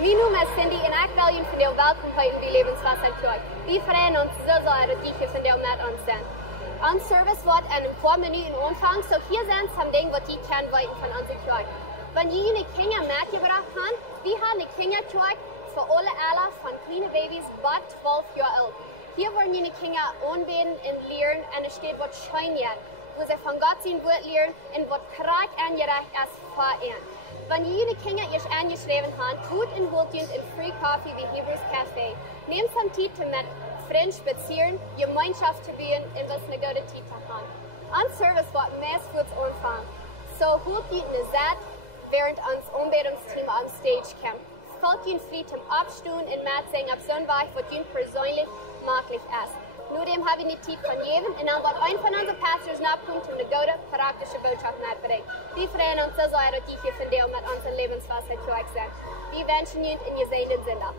Mijn naam is Cindy en ik wil jullie vandaag welkom heten bij Lebenswasser Kerk. We freuen ons so sehr, dat jullie vandaag met ons zijn. Ons service wordt in een paar minuten aanvangen, so hier zijn some dingen wat jullie kunnen weten van onze kerk. Wenn jullie een Kinder mitgebracht haben, wir haben eine Kinderkerk für alle Alter von kleinen Babys bis 12 Jahre alt. Hier wollen die Kinder anbeten und lernen und es steht, was schön wird, wo sie von Gott sein Wort lernen und was krass angerecht ist für ihn. Wenn jede Kinder ihr angeschrieben haben, tut in Wohldienst in Free Coffee wie Hebrews Café. Nehmt some Zeit mit Freunden spazieren, Gemeinschaft zu bilden und was eine gute Zeit zu haben. An Service wird mehr kurz anfangen. So holt ihr eine Zeit, während uns Anbetungsteam am Stage kommt. Folgt ihnen frei zum Abstehen und mitsingen auf so ein Weg, was ihnen persönlich möglich ist. Nur dem habe ich eine Zeit von jedem und dann wird ein von unseren Pastors nachkommen, um eine gute, praktische Botschaft mitzubringen. Wir freuen uns so sehr, dass die hier von dir mit unserem Lebenswasser zurück sind. Wir wünschen Ihnen einen gesegneten Sonntag.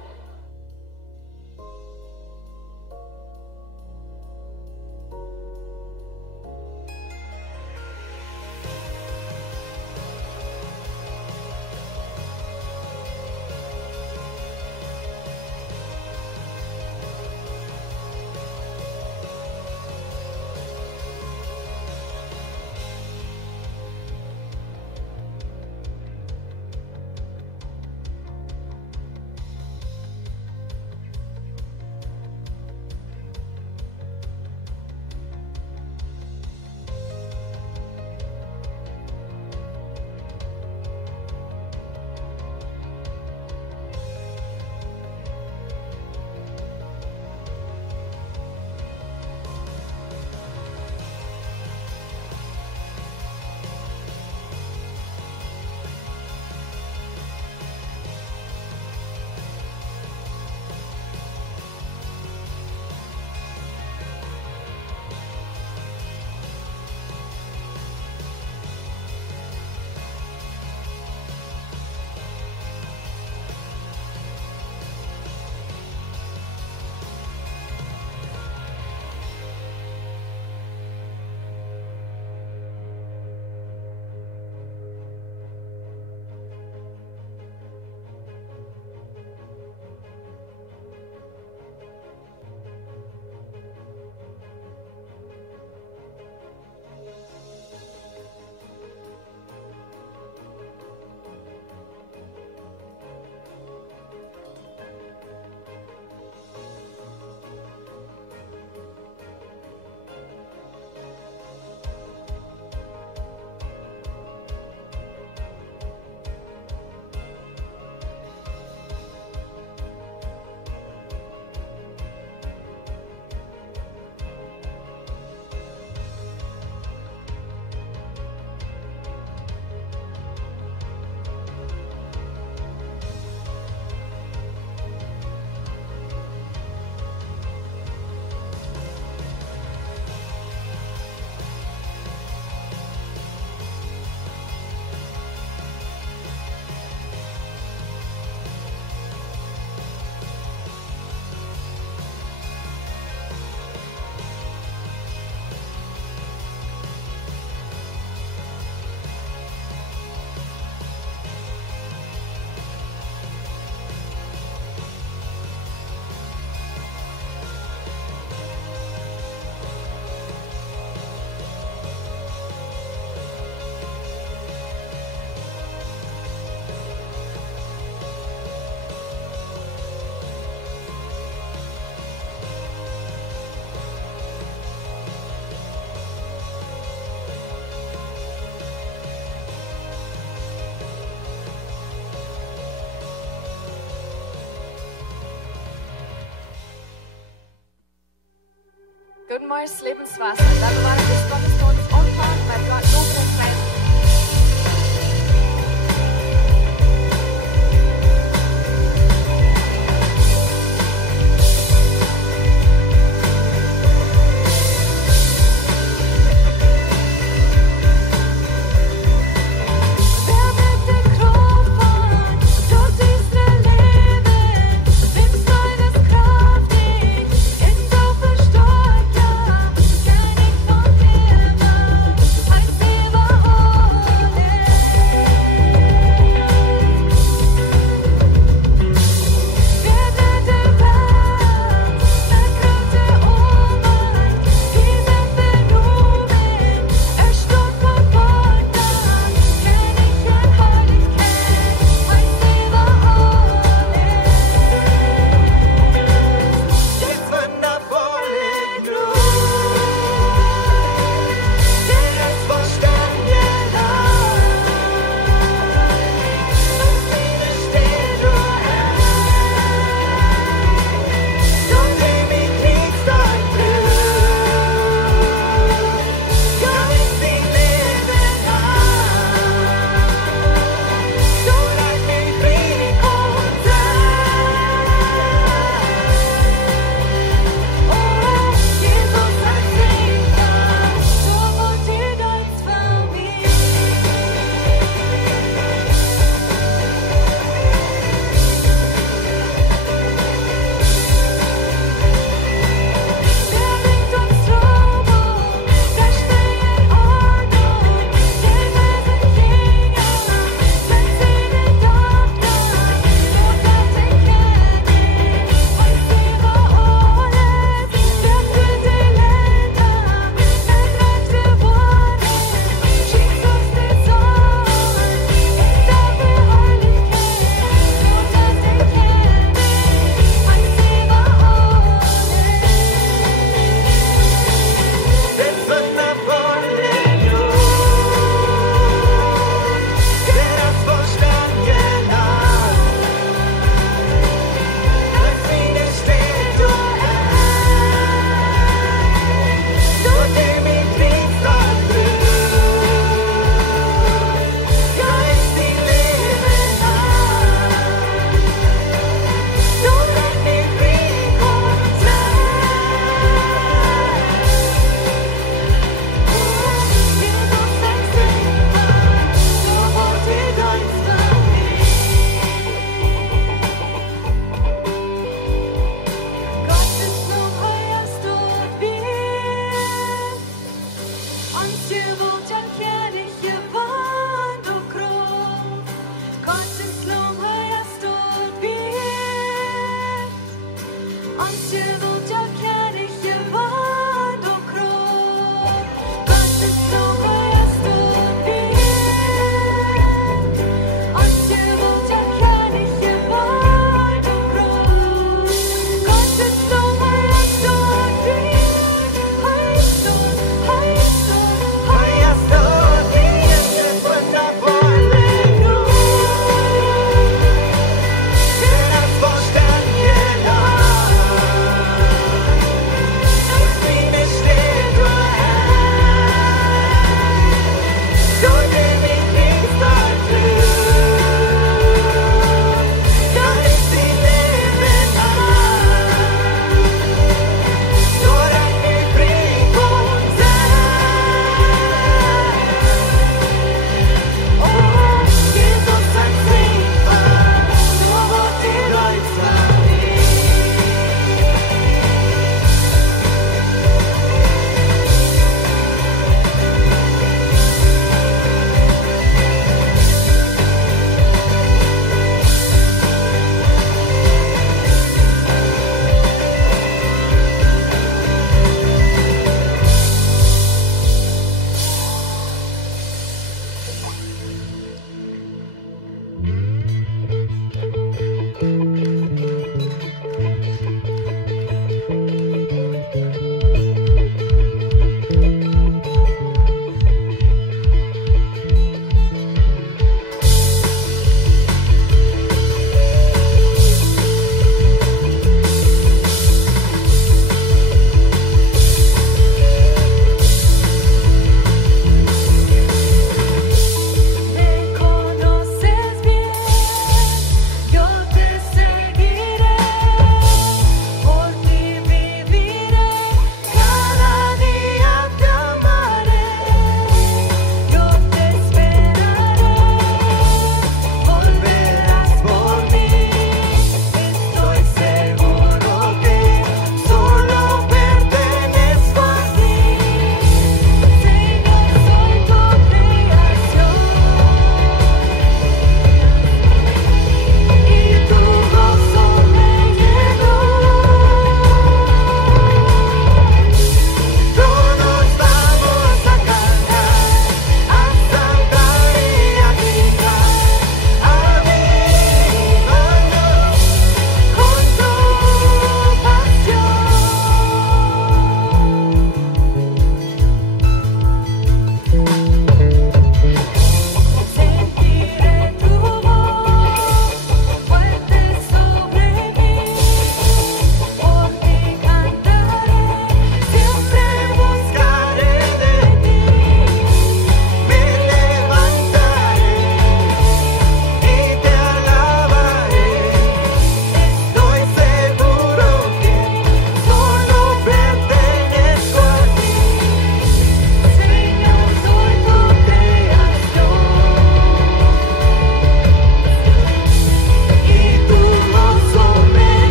Guten Morgen, Lebenswasser. Dann war das Gottesdienst anfangen, weil Gott so befreit. Yeah. Gottes lov har jag stått vid. Anser vad jag kan inte vad och kropp. Gottes lov har jag stått vid. Anser vad jag kan inte vad och kropp. Gottes lov har jag stått vid. Har jag stått vid. Har jag stått vid, inte funnit på en väg.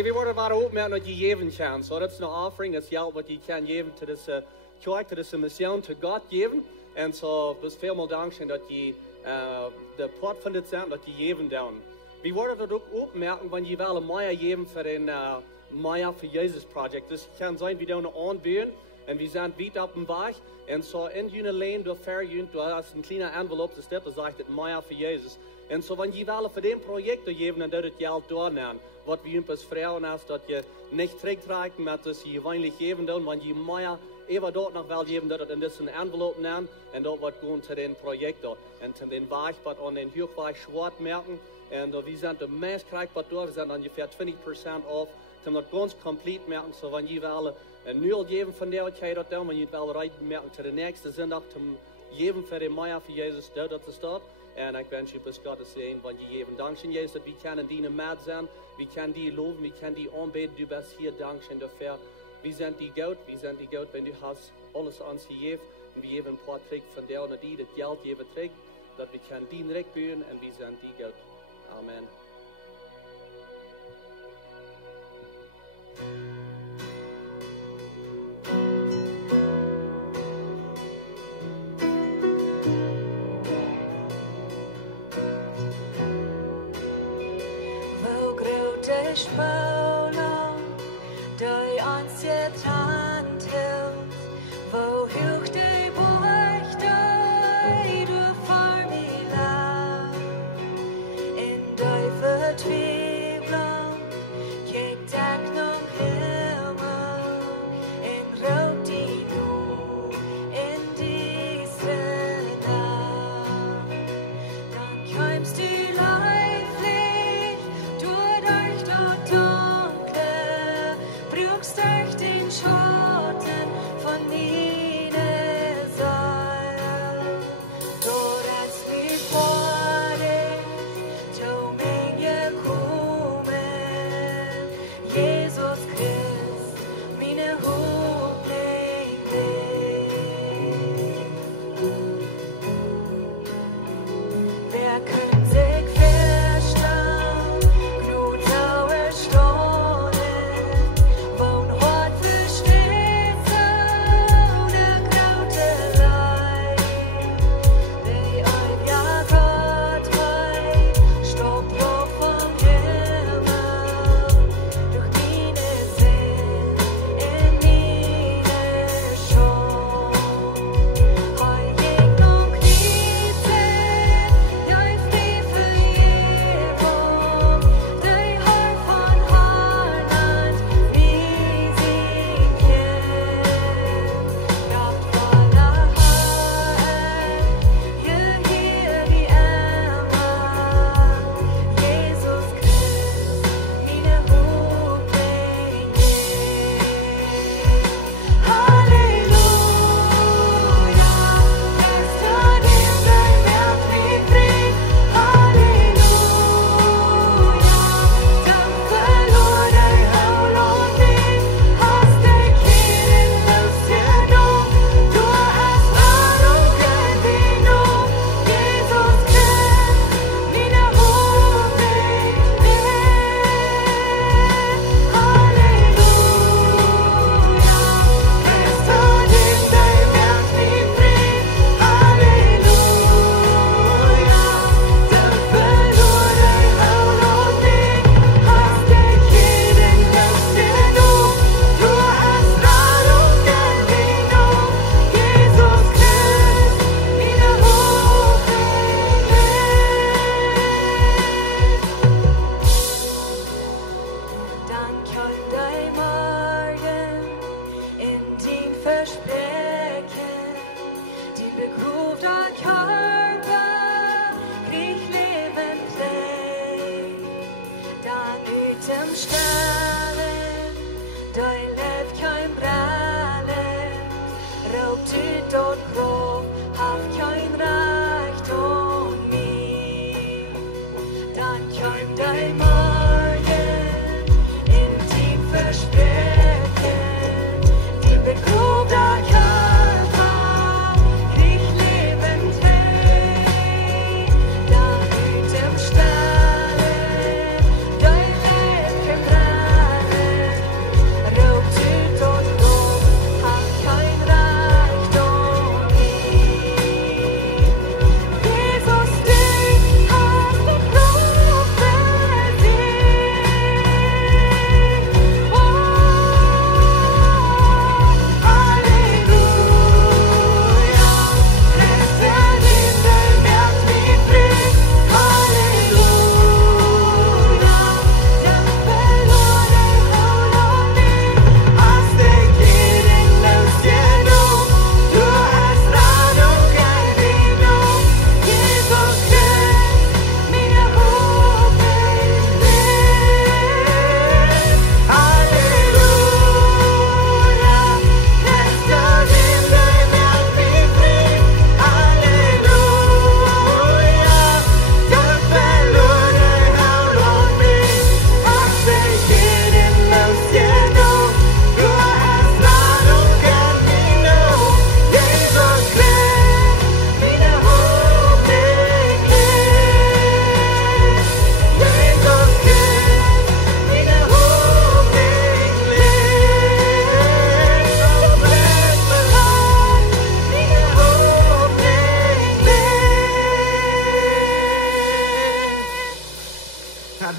Hey, we worden maar opmerken dat je geven kan. So dat is een offering, dat is geld wat je kan geven te deze kerk, te deze mission, te God geven. En zo, dus veel dankzij dat je de plot van dit zijn, dat je geven doen. We worden dat ook opmerken, want je wil een meer geven voor een meer voor Jezus project. Dus het kan zijn, we doen een aanbieden en we zijn weit op een weg. En zo in jullie leen, door verjunt, door als een kleine envelop te zetten, zegt het meer voor Jezus. En zo, wanneer je wel voor dit project geven, dan doet het geld doornemen. Wat we uns als vrouwen is, dat je niet terugtrekt met dus je weinig geven doen, want je meer even dort nog wel geven, dat het in deze envelop nemen en dat wordt gewoon zu den Projekten. En zu den Weg, wat aan den Hochweg zwart merken. En we zijn de meest krijgbaar door, we zijn ongeveer 20% af. Zum dat ganz komplett merken, so wenn je wel een nul geven van der kan je dat doen, wanneer je wel rijden merken zu de nächste zondag, zum geven voor de Meier voor Jezus, dat is dat. En ik wens je bis God te zien, want je geven dankzij Jezus, dat we kunnen dienen met zijn, we kunnen die loven, we kunnen die aanbeten, du bist hier dankzij dafür. We zijn die goud, wenn du hast alles ans gegeven, en we geven een paar terug van der en die, dat geld geven terug, dat we kunnen dienen rechtburen, en we zijn die goud. Amen. Spaulen, die uns getarnt hält, wo hilft die Buch, die du vor mir lag. In die Vertwieblung kiegt Deckung Himmel, in Rot die Nu, in diese Nacht. Dann kommst du leiflich, du durch dort.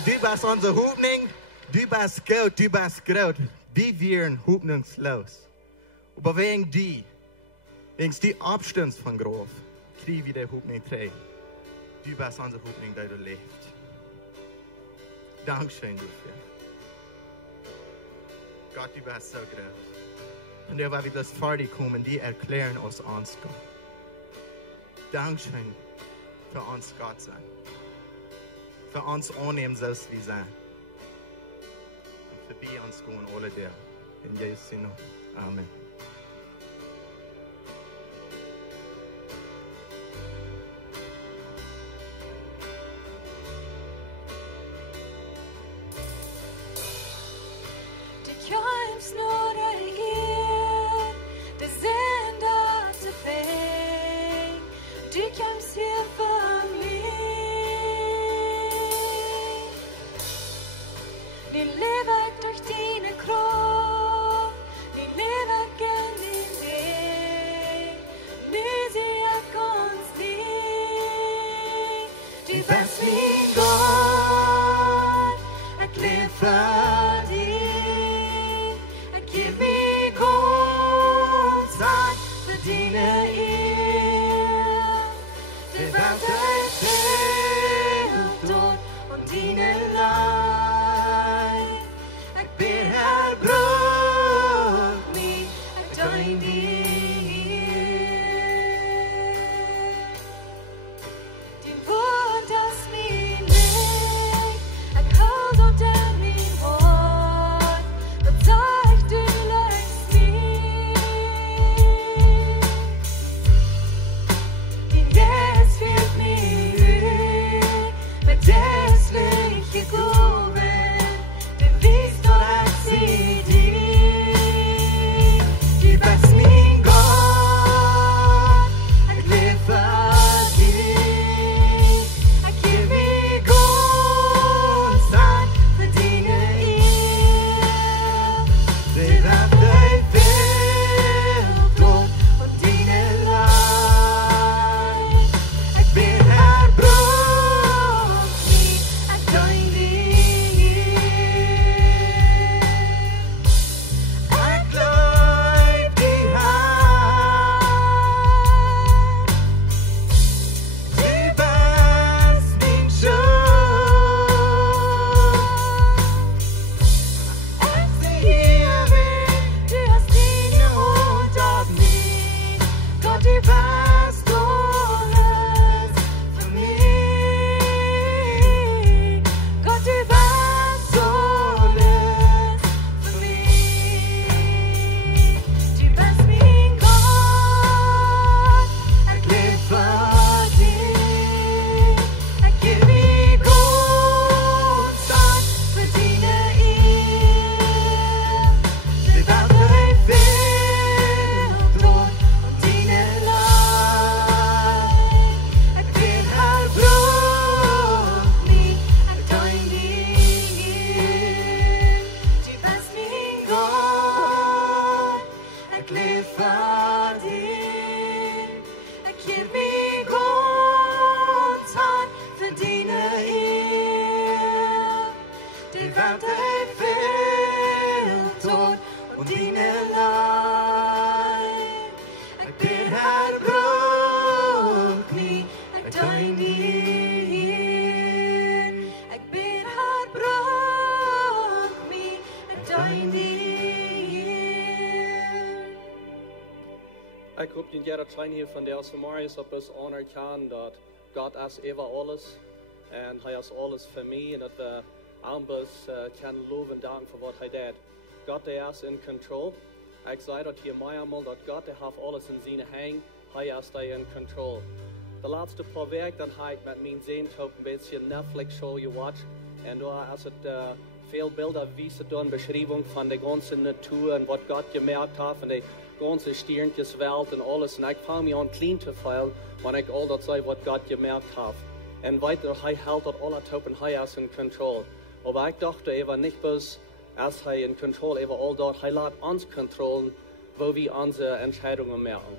du bist unser Hoffnung, du bist gut, du bist groß. Wir wären hoffnungslos. Aber wegen die Abstand von Grof, kriegen wir die Hoffnung trägt. Du bist unsere Hoffnung, die du lebst. Dankeschön dafür. Gott, du bist so groß. Und der, weil wir das fertig kommen, die erklären uns Gott. Dankeschön für uns Gott sein. Für uns annehmen, so wie wir sind. Und für die uns gehen alle der. In Jesu Namen. Amen. Snurrar er, det sända till fäng. Du kan se för mig. Ni lever durch dina kropp, ni lever gern i dig. Messiass konst dig. Du bist min Gott, jag lever för dig. Give me constant för dina det väntar fältor om dina liv. Jag ber här bröt mig att ta in din vårdas min väg. Jag hör och där min hård. Vad sagt du längs mig? Din gäst fyllt mig ut med dess lycka gåvor. Bevis för att se dig. Du bäst min Gud, jag lever för dig. Jag ger mig konstant för dina det väntar fältor om dina liv. Jag ber här brott mig att ta in dig. Jag glöm dig här. Du bäst min kött. Efter evigt du har stigit ont av mig. Gott du bäst Aules för mig. Gott du bäst Aules för mig. Du bäst min Gott, jag lever för dig. Jag ger mig konstant för dina det väntar fältor om dina liv. Jag ber här brott mig att ta in dig. Du bäst min Gud, jag lever för dig. Jag ger mig konstant för dina det väntar fältor om dina liv. Jag ber här brott mig att ta in dig. Jag ber här brott mig att ta in dig. Ich glaube, den jeder klein hier von der Samaris, ob es anerkannt, dass Gott als Eva alles und er ist alles für mich und dass wir ambos kann loben und danken für was er tut. Gott, der ist in Control. Ich sage das hier mal einmal, dass Gott, der hat alles in seine Hände, er ist in Control. De laatste paar Wochen dan heb ik met mijn zeentop een beetje Netflix-show gewatcht. En daar is het veel Bilder wiesen door een beschrijving van de ganze Natur en wat Gott gemerkt hat en de ganze Stierntjeswelt en alles. En ik kwam me aan klein te veel, maar ik al dat zei wat Gott gemerkt hat. En weiter, hij houdt dat alle top en hij is in control. Maar ik dacht even niet bloß, als hij in control even al dat, hij laat ons controleren, wo wir unsere Entscheidungen machen.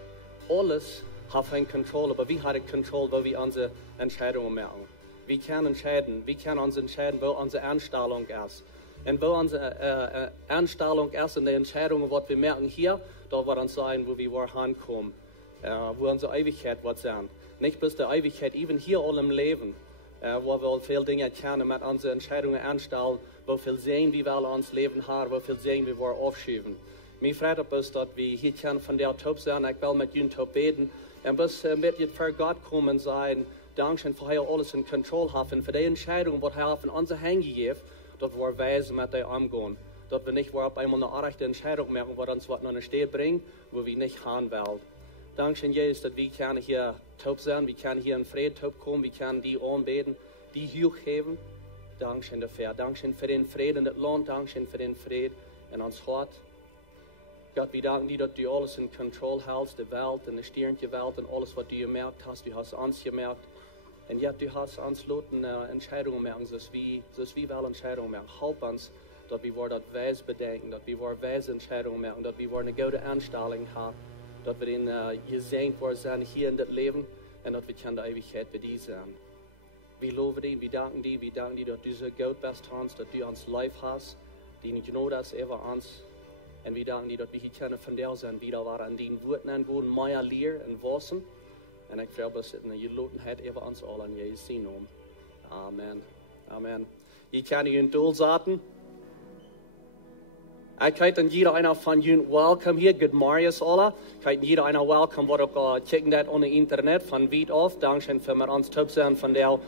Alles hat eine Kontrolle, aber wir haben Kontrolle, wo wir unsere Entscheidungen machen. wir können entscheiden, wo unsere Anstellung ist. Und wo unsere Anstellung ist in der Entscheidung, was wir merken hier, da wird uns sein, wo wir hinkommen, wo unsere Ewigkeit wird sein. Nicht bis der Ewigkeit, even hier all im Leben, wo wir viele Dinge kennen mit unseren Entscheidungen anstellen, wo viel sehen, wie wir uns Leben haben, wo viel sehen, wie wir aufschieben. Mir freut es, dass wir hier können von der Top sein, ich will mit Ihnen Top beten, und bis mit ihr für Gott kommen sein, Dankeschön für alles in Kontrolle haben, für die Entscheidung, die er von uns hingegeben, dass wir weise mit der umgehen. Dass wir nicht auf einmal eine rechte Entscheidung machen, die uns was noch nicht steht bringt, wo wir nicht haben wollen. Dankeschön, Jesus, dass wir hier taub sein, wir können hier in Frieden taub kommen, wir können die anbeten, die hochheben. Dankeschön dafür. Dankeschön für den Frieden in das Land, Dankeschön für den Frieden in uns Hart. Gott, wir danken dir, dass du alles in Kontrolle hältst, die Welt und die sternliche Welt und alles, was du gemerkt hast, du hast uns gemerkt. Und jetzt, du hast uns Leuten Entscheidungen machen, so wie wir Entscheidungen machen. Help uns, dass wir das weise bedenken, dass wir weise Entscheidungen machen, dass wir eine gute Anstellung haben, dass wir gesehen sind hier in das Leben und dass wir in der Ewigkeit bei dir sein. Wir loben dich, wir danken dir, dass du so gut bist, Hans, dass du uns live hast, die nicht nur das über uns. Und wir danken dir, dass wir hier können von dir sein, wieder waren an den Worten angehen, mehr Lehr und Wassen. Und ich glaube, dass es eine Gelotenheit über uns alle in Jesu Namen. Amen. Amen. Ich kann Ihnen durchsagen. Ich kann jeder einer von Ihnen welcome hier. Good morning, alle. Ich kann jeder einer welcome, was auch checken das ohne Internet von weit auf. Dankeschön für mir uns Tipps von der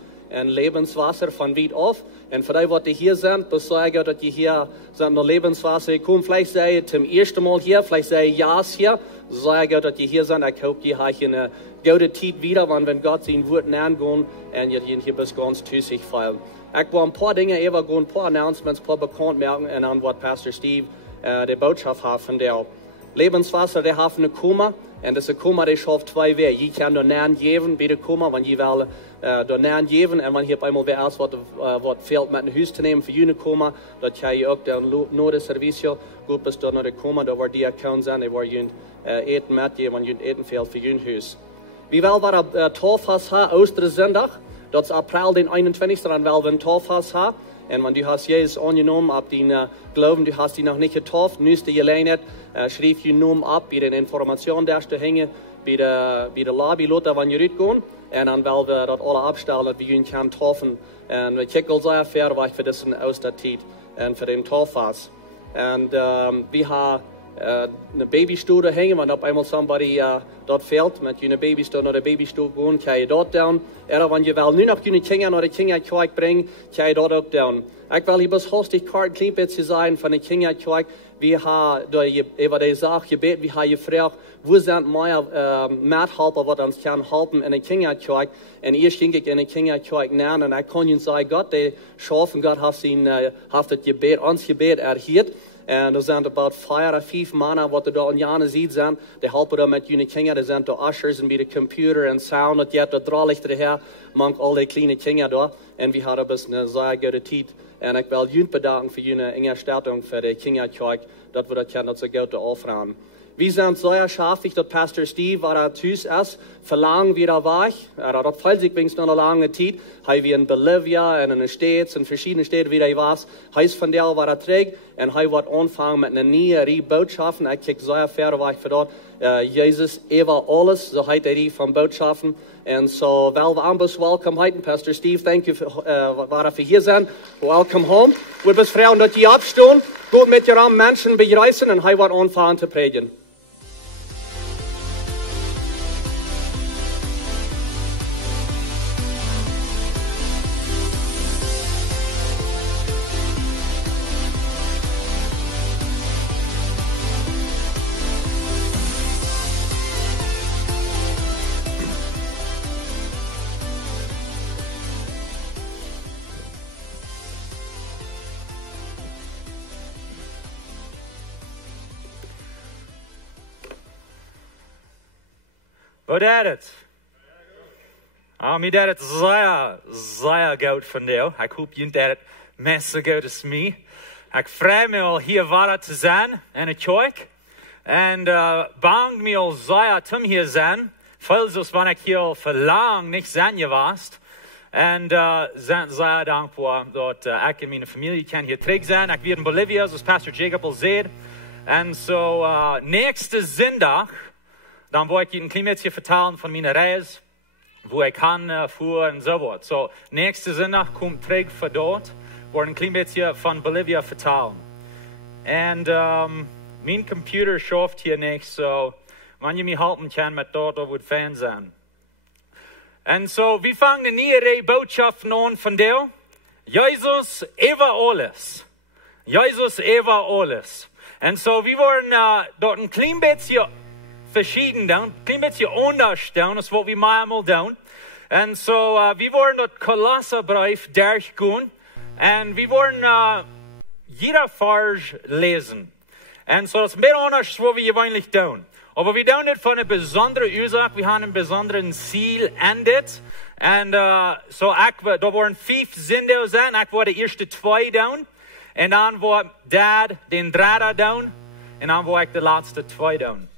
Lebenswasser von weit auf. Und für die, die hier sind, besorge, dass die hier sind, noch Lebenswasser gekommen. Vielleicht sei ihr zum ersten Mal hier, vielleicht sei ihr Jahres hier. Sage, dass die hier sind. Ich hoffe, die haben eine gute Zeit wieder, wenn Gott sein Wort angehen und hier bis ganz tüßig fallen. Ich will ein paar Dinge, ein paar Announcements, ein paar bekannt merken, und dann wird Pastor Steve die Botschaft haben von der Lebenswasser, der hat eine Kummer, und das Kummer, der schafft zwei Wege. Je kann der Nahen geben, bei der Kummer, wenn je will, der Nahen geben, und wenn hier einmal wer aus, was fehlt mit dem Haus zu nehmen für jene Kummer, das kann je auch der Nodeservicio, gut bis da noch der Kummer, da wird die Account sein, der wird jene eten mitgeben, und jene eten fehlt für jene Haus. Wie will wir ein Torfass haben, Ostersonntag, das ist April den 21. Dann will wir ein Torfass haben. Und wenn du hast Jesus angenommen, ab den Glauben, du hast ihn noch nicht getauft, müsste je lernen, schrieb die Namen ab, bei den Informationen, der zu hängen, bei der Lobby, Leute, wenn ihr gehen. Und dann wollen wir das alle abstellen, dass wir ihn können taufen. Und wir checken sehr fair, was für das Osterzeit und für den Torfass. Und wir haben eine Babystuhl da hängen, wenn auf einmal somebody dort fehlt, mit einer Babystuhl nach der Babystuhl gehen, kann ich dort down. Oder wenn ihr nur noch eine Kinder oder Kinderkirche bringen, kann ich dort auch down. Ich will hier bis hostig Karten klein zu sein von der Kinderkirche. Wir haben da über die Sache gebeten, wir haben gefragt, wo sind meine Mithelfer, die uns helfen können in der Kinderkirche. Und ich denke in der Kinderkirche nennen, und ich kann Ihnen sagen, Gott, die schaffen, Gott hat das Gebet, uns Gebet erhört. Und er sind about 4 oder 5 Männer, die da in Jana sieht sind. Die helpen da mit jungen Kindern. Die sind da Ushers und bei den Computer und Sound. Und jetzt da Drahtlichter daher. Manch all die kleinen Kinder da. Und wir haben bis eine sehr gute Zeit. Und ich will Ihnen bedanken für Ihre Unterstützung für die Kinderkirche, dass wir das können, dass sie gut aufräumen. Wir sind sehr scharfig, dass Pastor Steve, war Tüß ist, verlangen wieder war. Das fällt sich wenigstens noch eine lange Zeit. Wir in Bolivia und in den Städten, in verschiedenen Städten wieder was. Heißt von der war trägt und wird anfangen mit einer neuen Botschaften. Ich kicke sehr fair, war ich für dort. Jesus, über alles, so heißt die von Botschaften. Und so, weil wir ambos welcome heißen, Pastor Steve, thank you für, für hier sein. Welcome home. Wir bist Frauen, dass die abstehen, gut mit ihren Menschen bereisen und wird anfangen zu predigen. Wat is het? Mir deed het zeer goed van jou. Ik hoop jullie deed het net zo goed als mij. Ik freue mich al hier weiter zu sein in der Kirche. Und bang mich al zeer zum hier sein. Falls wann ich hier al verlang nicht sein gewast. En zijn zeer dankbaar dat ik en mijn familie kan hier terug zijn. Ik weer in Bolivia, zoals Pastor Jacob al zei. En zo, nächste zondag, dan wil ik je een klein beetje vertellen van mijn reis, wo ik kan voor en zo wat. Zo, nächste zondag komt terug voor dort, voor een klein beetje van Bolivia vertellen. En mijn computer schafft hier niet, zo, wanneer je me helpen kan met dort, dat wordt fijn zijn. En zo, we vangen een nieuwe boodschap aan van deel. Jezus over alles. Jezus over alles. En zo, we worden dort een klein beetje verschieden doen, een klein beetje anders doen, als wat we meestal doen. En zo, we worden dat Kolosserbrief doorgaan. En we worden jeder Vers lezen. En zo, dat is een beetje anders wat we gewoonlijk doen. Aber wir doen dit van een bijzondere oorzaak. We hebben een bijzondere ziel aan dit. En daar worden 5 zinnen zijn. Ik wil de eerste 2 doen. En dan wil Dad den derde doen. En dan wil ik de laatste 2 doen.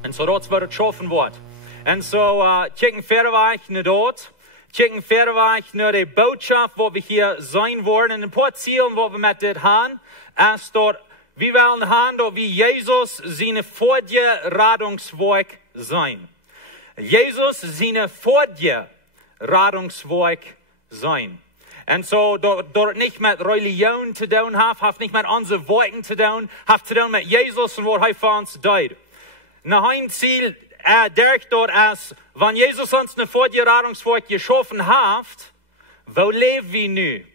En zo dat wordt het schaffen wordt. En zo checken verder naar dat. Checken verder naar de boodschap wat we hier zijn worden. En een paar zielen wat we met dit hebben. Is dat we willen gaan dat we Jezus zijn voorbereidingswerk zijn. Jezus zijn voorbereidingswerk zijn. En zo, dat het niet met religie te doen heeft niet met onze werken te doen, heeft te doen met Jezus en wat hij voor ons deed. Nou, een ziel dergt dat als, wanneer Jezus ons een voorbereidingswerk geschaffen heeft, wo leven we nu?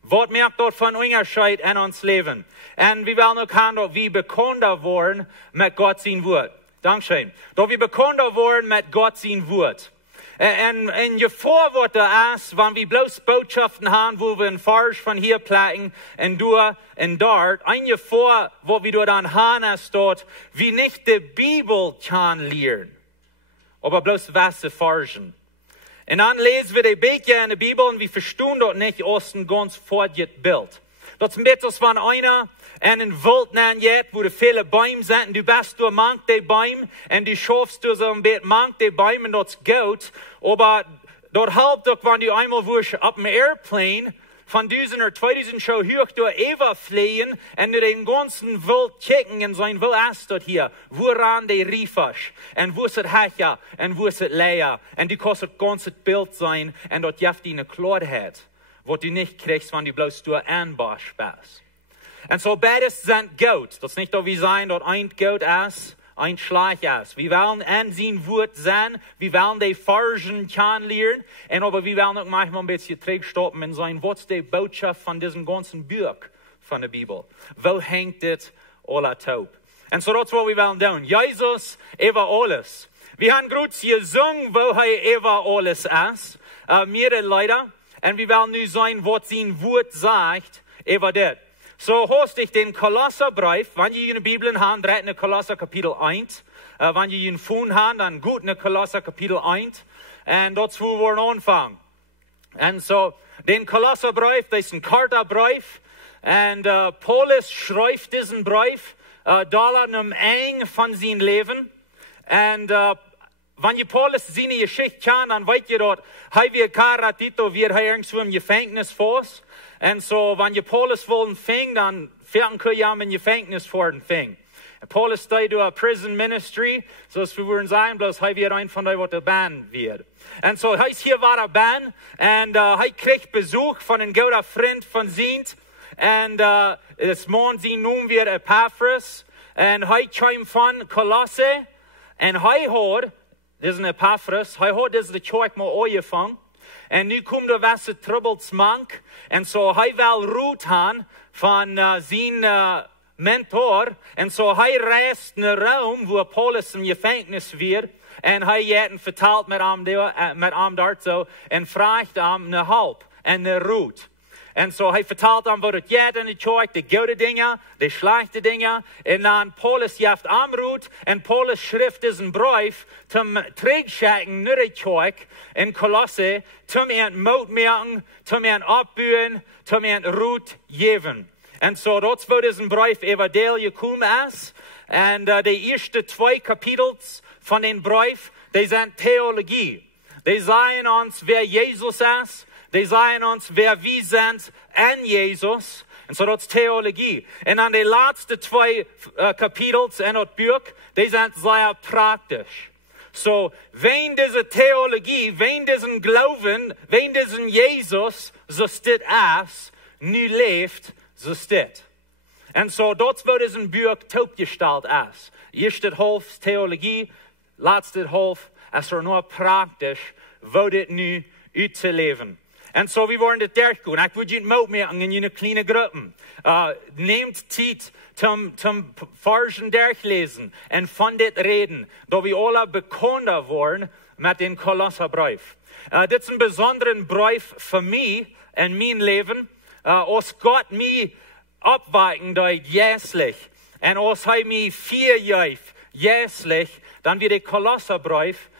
Wat merkt dat van onderscheid in ons leven? En we willen ook gaan dat we bekender worden met God zijn woord. Dankzij. Dat we bekender worden met God zijn woord. En je voorwoord is, wanneer we bloos boodschappen hebben, wo we een vers van hier plakken en door en daar. En je voor wat we door dan hebben is dat we niet de Bibel kan leren. Maar bloos vaste versen. En dan lezen we de beetje in de Bibel en we verstaan dat niet als een ganz voortjet beeld. Dat is een beetje als van einer en een wild naanjet, wo de vele bomen zijn. En du best door mank de boom en du schaffst door zo'n beetje mank de boom en dat is goed. Maar dat helpt ook wanneer du eenmaal woest op een airplane van 1000 of 2000 zo hoog door even vliegen en door den ganzen wild kijken en zijn wil is dat hier. Woran de riefers en wo is het hetje en wo is het leia. En die kost het ganze beeld zijn en dat jeft die een klaarheid. Wat du niet krijgt wanneer du bloos door aanbaas bent. En zo beides zijn goed. Dat is niet dat we zijn dat een goed is, een slecht is. We willen aan zijn woord zijn. We willen die versen kan leren. En aber we willen ook manchmal een beetje terugstoppen en zijn wat is de boodschap van deze ganzen buch van de Bibel. Wo hangt dit alles op? En zo dat is wat we willen doen. Jezus over alles. We hebben groot gezongen wo hij over alles is. Meerdere leider. En we willen nu zijn wat zijn woord zegt over dit. So host ich den Kolosserbrief, wenn ihr eine Bibel habt, dreht in Kolosser Kapitel 1. Wenn ihr einen Phone habt, dann gut in Kolosser Kapitel 1. Und dort wo wir anfangen. Und so, den Kolosserbrief, das ist ein Karterbrief. Und Paulus schreibt diesen Brief, da einem eng von seinem Leben. Und wenn ihr Paulus seine Geschichte kann, dann weißt ihr dort, hij weer karatito, weer hij irgendwo im Gefängnis vast. En zo, wanneer Paulus wilde ving, dan kun je hem in Gefängnis worden ving. Paulus deed door prison ministry, zoals we worden zijn, bloos hij weer een van die wat de baan werd. En zo, hij is hier waar baan, en hij kreeg bezoek van een goede vriend van zijn. En das man zijn noem weer Epaphras. En hij kwam van Colosse, en hij had, dit is een Epaphras, hij had dus de kerk maar aangevangen. En nu komt er was het troublesmank. En zo hij wil roet aan van zijn mentor. En zo hij reist naar Rome, waar Paulus in Gefängnis werd. En hij heeft verteld met hem daar zo. En vraagt hem naar hulp en naar roet. En zo hij vertelt hem wat het gaat in de kerk, de goede dingen, de slechte dingen. En dan Paulus heeft aanroet en Paulus schrift is een brief om terugschikken naar de kerk in Colosse, om een moed maken, om een opbouwen, om een roet geven. En zo dat wordt is een brief evangelisch gekomen is. En de eerste 2 kapitels van den brief, die zijn theologie. Die zeggen ons wer Jezus is. die sagen uns, wer wir sind an Jesus. Und so das Theologie. Und an die letzten 2 Kapitels in das Buch, die sind sehr praktisch. So, wenn diese Theologie, wenn diesen Glauben, wenn diesen Jesus, so steht es, nu lebt, so steht. Und so, dort wird diesen Buch taubgestellt ist. Erste Half Theologie, letzte Half, es ist nur praktisch, wo das nu auszuleben. Und so, wir wollen das durchgehen. Ich würde es mitmachen in eine kleine Gruppe. Nehmt Zeit zum Forschen durchlesen und von das reden, da wir alle bekannter worden mit dem Kolosserbrief. Das ist ein besonderer Brief für mich in meinem Leben, als Gott mich abweichen dort jährlich und als er mich 4 Jahre jährlich, dann wird der Kolosserbrief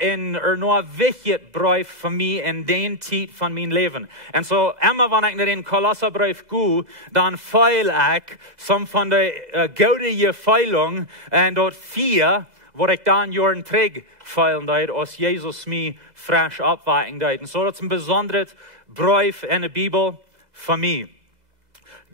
in nur wichtig Brief für mich in den Zeit von meinem Leben. Und so, immer wenn ich in den Kolosserbrief gehe, dann feil ich some von der guten Feilung und dort 4, wo ich dann Jahren träg feilen dort, als Jesus mich frisch abweichen dort. Und so, das ist ein besonderes Brief in der Bibel für mich.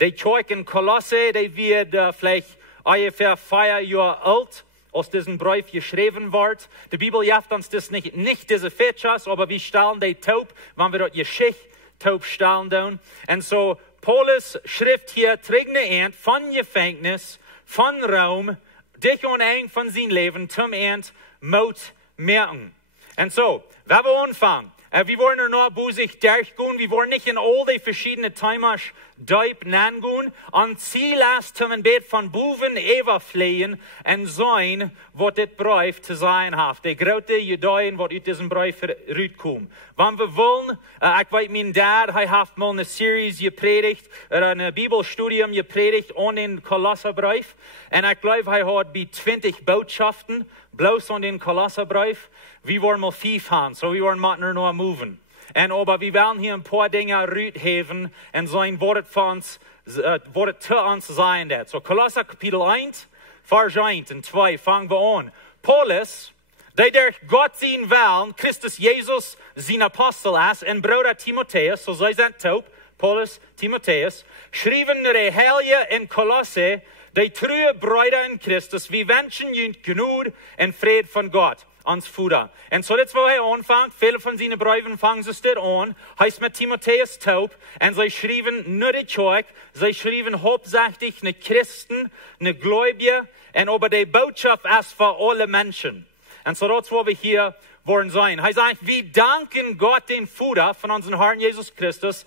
Die Kirche in Kolosse, die wird vielleicht ungefähr 4 Jahre alt, aus diesem Brief geschrieben wird. Die Bibel sagt uns das nicht diese Features, aber wir stellen die taub, wenn wir dort Geschichte taub stellen tun. Und so, Paulus schrift hier, trägt eine End von Gefängnis, von Raum, dich und ein von seinem Leben zum End, Mut merken. Und so, wenn wir anfangen, wir wollen nur busig durchgehen, wir wollen nicht in all die verschiedenen Themen deep hineingehen, und Ziel ist, zum Bett von Buven überfliehen und sein, was das Brief zu sein hat. Die große Ideen, was aus diesem Brief rauskommt. Wenn wir wollen, ich weiß, mein Dad, hat mal eine Series gepredigt, ein Bibelstudium gepredigt an den Kolosserbrief. Und ich glaube, er hat bei 20 Botschaften, bloß an den Kolosserbrief. Wir wollen mal 5 haben, so wir wollen mal nur moven. Und aber wir werden hier ein paar Dinge rausheben und sein, was es zu uns sein wird. So Kolosser Kapitel 1, Vers 1 und 2 fangen wir an. Paulus, der durch Gott sein Willen, Christus Jesus, sein Apostel ist, und Bruder Timotheus, so sie sind taub, Paulus, Timotheus, schrieben die Heilige in Kolosse, die treue Brüder in Christus, wie wünschen jünt Gnade und Friede von Gott. Ans Futter. Und so, das, wo er anfängt, viele von seinen Briefen fangen sie das an, heißt mit Timotheus taub, und sie schrieben nur die Kirche, sie schrieben hauptsächlich eine Christen, eine Gläubige, und aber die Botschaft ist für alle Menschen. Und so, das, wo wir hier wollen sein. Er sagt, wir danken Gott, den Futter von unserem Herrn Jesus Christus,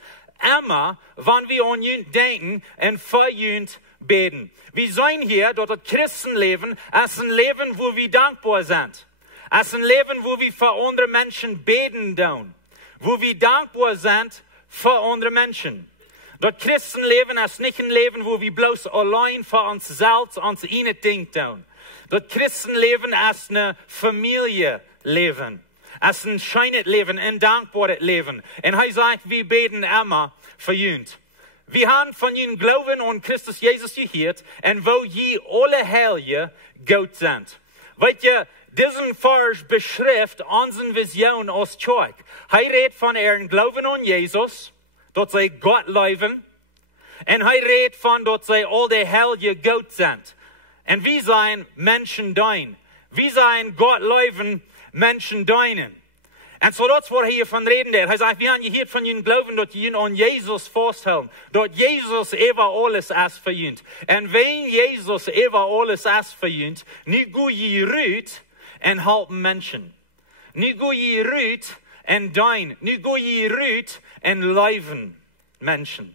immer, wenn wir an ihn denken und für ihn beten. Wir sein hier, dort das Christenleben, ist ein Leben, wo wir dankbar sind. Es ist ein Leben, wo wir für andere Menschen beten tun. Wo wir dankbar sind für andere Menschen. Das Christenleben ist nicht ein Leben, wo wir bloß allein für uns selbst uns eine Ding tun. Das Christenleben ist ein Familienleben. Es ist ein schönes Leben, ein dankbares Leben. Und er sagt, wir beten immer für uns. Wir haben von ihnen Glauben an Christus Jesus gehört, und wo je alle Heilige Gott sind. Weißt du, diesen Vers beschreibt unsere Vision als Kirche. Er redet von ihrem Glauben an Jesus, dass sie Gott leben. Und er redet von, dass sie all die Heilige Gott sind. Und wir sind Menschen dein. Wir sind Gott leben, Menschen deinen. Und so das, was er hier von reden wird. Er sagt, wir haben gehört von ihnen Glauben, dass sie an Jesus festhalten. Dass Jesus über alles ist für uns. Und wenn Jesus über alles ist für uns, nicht gut gerührt, en helpen Menschen. Niet goed je ruut en dein. Niet goed je ruut en leven Menschen.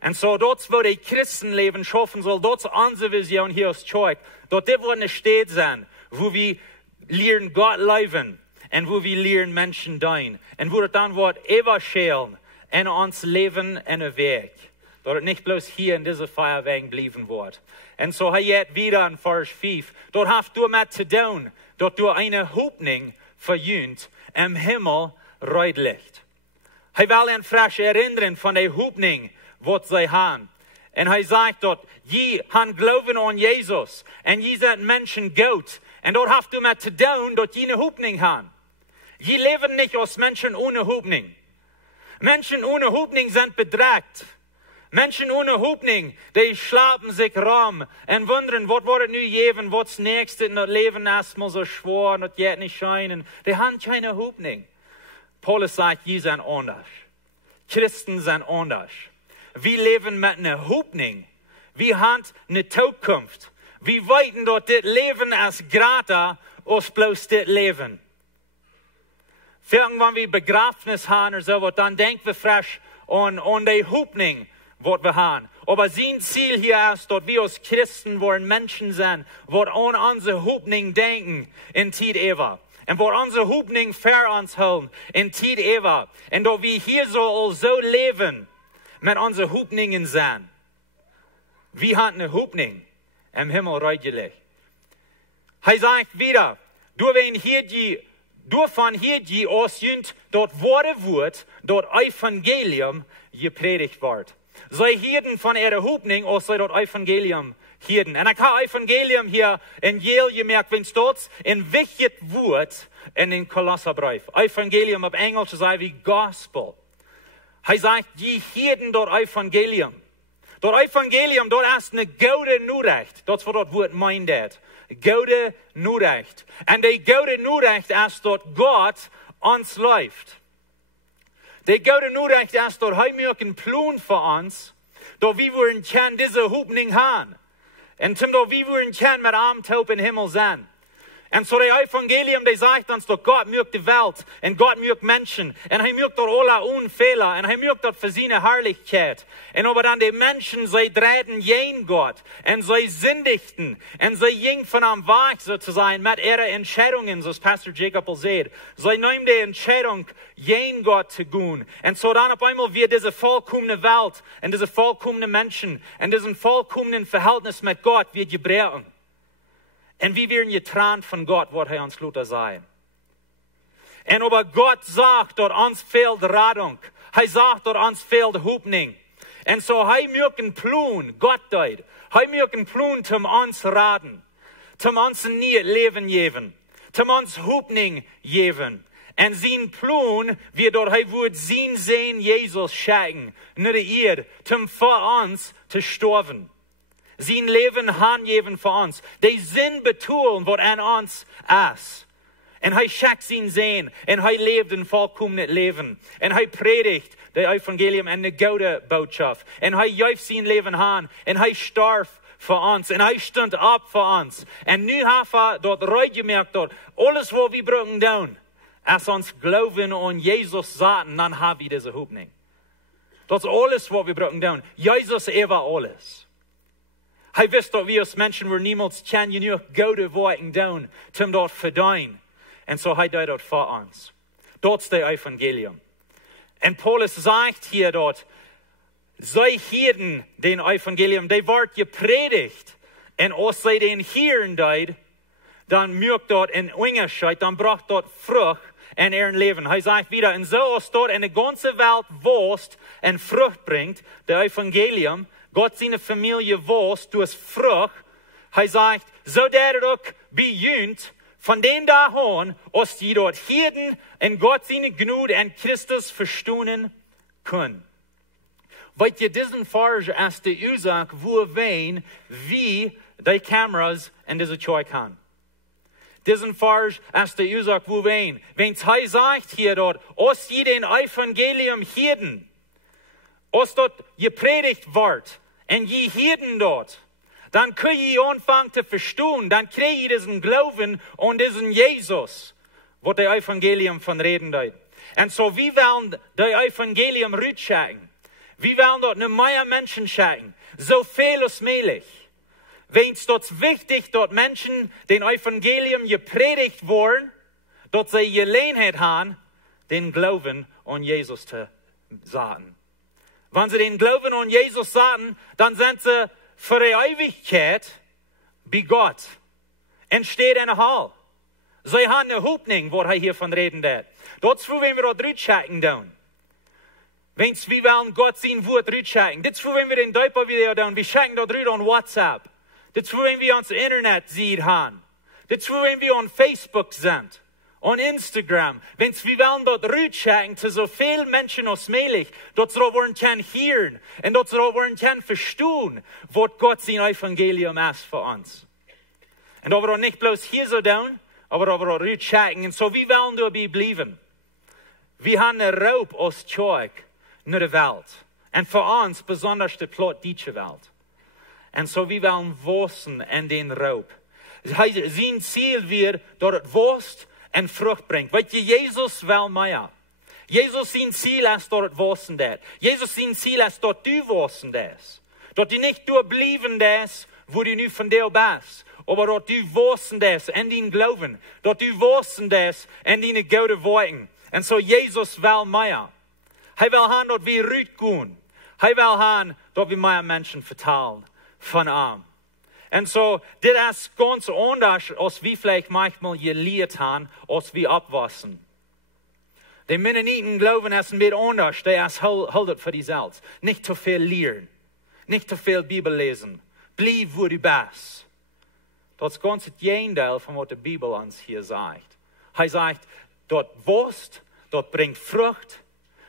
En so dort, wo die Christenleben schaffen soll, dort ist unsere Vision hier aus Kirche. Dort wird eine Stadt sein, wo wir lernen Gott leben und wo wir lernen Menschen dein. Und wo das dann wird überschälen in uns Leben in der Weg. Dort nicht bloß hier in dieser Feierweg bleiben wird. Und so hat wieder in Vers 5. Dort hast du mit zu tun, dort du eine Hoffnung verjünt im Himmel reutlicht. Er will ihn frisch erinnern von der Hoffnung, was sie haben. Und er sagt dort, je haben Glauben an Jesus und je sind Menschen Gott. Und dort hast du mit zu tun, dort je eine Hoffnung haben. Je leben nicht als Menschen ohne Hoffnung. Menschen ohne Hoffnung sind bedrängt. Menschen ohne Hoffnung, die schlafen sich rum und wundern, was wird nu geben, was nächste in das Leben erstmal so schwer und das geht nicht scheinen. Die haben keine Hoffnung. Paulus sagt, die sind anders. Christen sind anders. Wir leben mit einer Hoffnung. Wir haben eine Zukunft. Wir weiten dort das Leben als gratis als bloß das Leben. Irgendwann wir Begrafnis haben oder so, dann denken wir frisch an die Hoffnung, was wir haben. Aber sein Ziel hier ist, dass wir als Christen, wo Menschen sind, die an unsere Hoffnung denken in Zeit Eva. Und wo unsere Hoffnung für uns holen in Zeit Eva. Und dass wir hier so leben mit unseren Hoffnungen sind. Wir haben eine Hoffnung im Himmel reichlich. Er sagt wieder, von hier die ausjünd, dort Wort, dort Evangelium gepredigt wird. Sei Hirten von ihrer Hoffnung, auch sei dort Evangelium Hirten. Und ich habe Evangelium hier in Yale gemerkt, wenn es dort ein wichtiges Wort in den Kolosserbrief. Evangelium auf Englisch sei wie Gospel. Er sagt, die Hirten dort Evangelium. Dort Evangelium, dort ist eine gute Nachricht. Das ist, was das Wort meint. Gute Nachricht. Und die gute Nachricht ist, dass Gott uns läuft. Die gute Nachricht ist, dass er mir einen Plan für uns, dass wir diese Hoffnung haben. Und dass wir mit Abendtaub im Himmel sein. Und so das Evangelium, das sagt uns, dass Gott mögt die Welt und Gott mögt Menschen. Und er mögt dort alle Unfehler und er mögt dort für seine Herrlichkeit. Und aber dann die Menschen, sie treten gegen Gott und sie sündigten und sie gingen von am Weg sozusagen mit ihren Entscheidungen, so Pastor Jacob sagt. Sie nehmen die Entscheidung, gegen Gott zu gehen. Und so dann auf einmal wird diese vollkommene Welt und diese vollkommenen Menschen und diesen vollkommenen Verhältnis mit Gott wird gebrochen. Und wir werden getrennt von Gott, was er uns Luther sein. Und aber Gott sagt, dass uns fehlt Radung. Er sagt, dass uns fehlt Hoffnung. Und so er möchte einen Plan, Gott deut. Er möchte einen Plan, zum uns raten. Zum uns nie Leben geben. Zum uns Hoffnung geben. Und sein Plan wird dort, er wird sein Sehen Jesus schenken. Nicht die Erde, zum für uns zu sterben. Sein Leben hingeben für uns. Die Sinn betonen, was an uns ist. Und er schenkt sein Sehen. Und er lebt ein vollkommenes Leben. Und er predigt das Evangelium und eine gute Botschaft. Und er gibt sein Leben an. Und er starb für uns. Und er stand ab für uns. Und nu haben wir dort gemerkt, dort alles, was wir brauchen, tun, ist uns glauben an Jesus sagen, dann haben wir diese Hoffnung. Das ist alles, was wir brauchen, tun. Jesus war alles. Hij wist dat we als mensen weer niemals kan genoeg goede werken doen, om dat verdienen. En zo hij deed dat voor ons. Dat is het Evangelium. En Paulus zegt hier dat, zij hielden den Evangelium, die wordt gepredigt. En als zij den hieren deed, dan merkt dat een onderscheid, dan bracht dat vrucht in ihren Leben. Hij zegt wieder, en zo als dat in de ganze Welt woest en vrucht brengt, de Evangelium, Gott seine Familie wost, du hast Frucht. Er sagt, so der auch bejünt, von den da an, als die dort Hirten und Gott seine Gnade und Christus verstehen können. Weil ihr diesen Farge als die Ursache, wo wen, wie die Kameras in diese Zeug haben. Diesen Farge als die Ursache, wo wen. Wenn es sagt hier dort, als ihr den Evangelium Hirten, als dort gepredigt wird, und je Hirten dort, dann könnt ihr anfangen zu verstehen, dann kriegt ihr diesen Glauben an diesen Jesus, wo der Evangelium von reden deut. Und so, wir wollen das Evangelium rückschicken. Wir wollen dort eine Menge Menschen schicken, so viel als möglich. Wenn es dort wichtig, dort Menschen den Evangelium gepredigt worden, dort sie Gelegenheit haben, den Glauben an Jesus zu sagen. Wenn sie den Glauben an Jesus sagen, dann sind sie für die Ewigkeit bei Gott. Und steht in der Hall. Sie haben eine Hoffnung, wo er hier von reden wird. Dazu wollen wir dort rückschicken tun. Wenn wir wollen Gott sein Wort rückschicken. Dazu wollen wir den Deuter-Video tun. Wir schicken dort rüber an WhatsApp. Dazu wollen wir ans Internet sehen haben. Dazu wollen wir an Facebook sind. Und Instagram. Wenn's wir wollen dort rüberchecken zu so vielen Menschen als möglich, dort so wollen können hören und dort so wollen können verstehen, was Gott sein Evangelium ist für uns. Und da wir nicht bloß hier so tun, aber da wir rüberchecken. Und so wie wollen dabei bleiben? Wir haben eine Raub als Zeug nach der Welt. Und für uns besonders die deutsche Welt. Und so wie wollen wachsen in den Raub. Sein Ziel wird, dass es wächst und Frucht bringt. Weil Jesus will mehr. Jesus sein Ziel ist, dass es wachsen wird. Jesus sein Ziel ist, dass du wachsen wirst. Dass du nicht nur bleiben wirst, wo du nu von dir bist. Aber dass du wachsen wirst in dein Glauben. Dass du wachsen wirst in deine gute Worte. Und so Jesus will mehr. Er will haben, dass wir rausgehen. Er will haben, dass wir mehr Menschen verteilen von ihm. Und so, das ist ganz anders, als wir vielleicht manchmal gelehrt haben, als wir abwaschen. Die Mennoniten glauben, es ist ein bisschen anders. Die ist haltet für die selbst. Nicht zu viel lehren. Nicht zu viel Bibel lesen. Bleib, wo du bist. Das ist ganz das Gegenteil von was die Bibel uns hier sagt. Er sagt, dort wächst, dort bringt Frucht.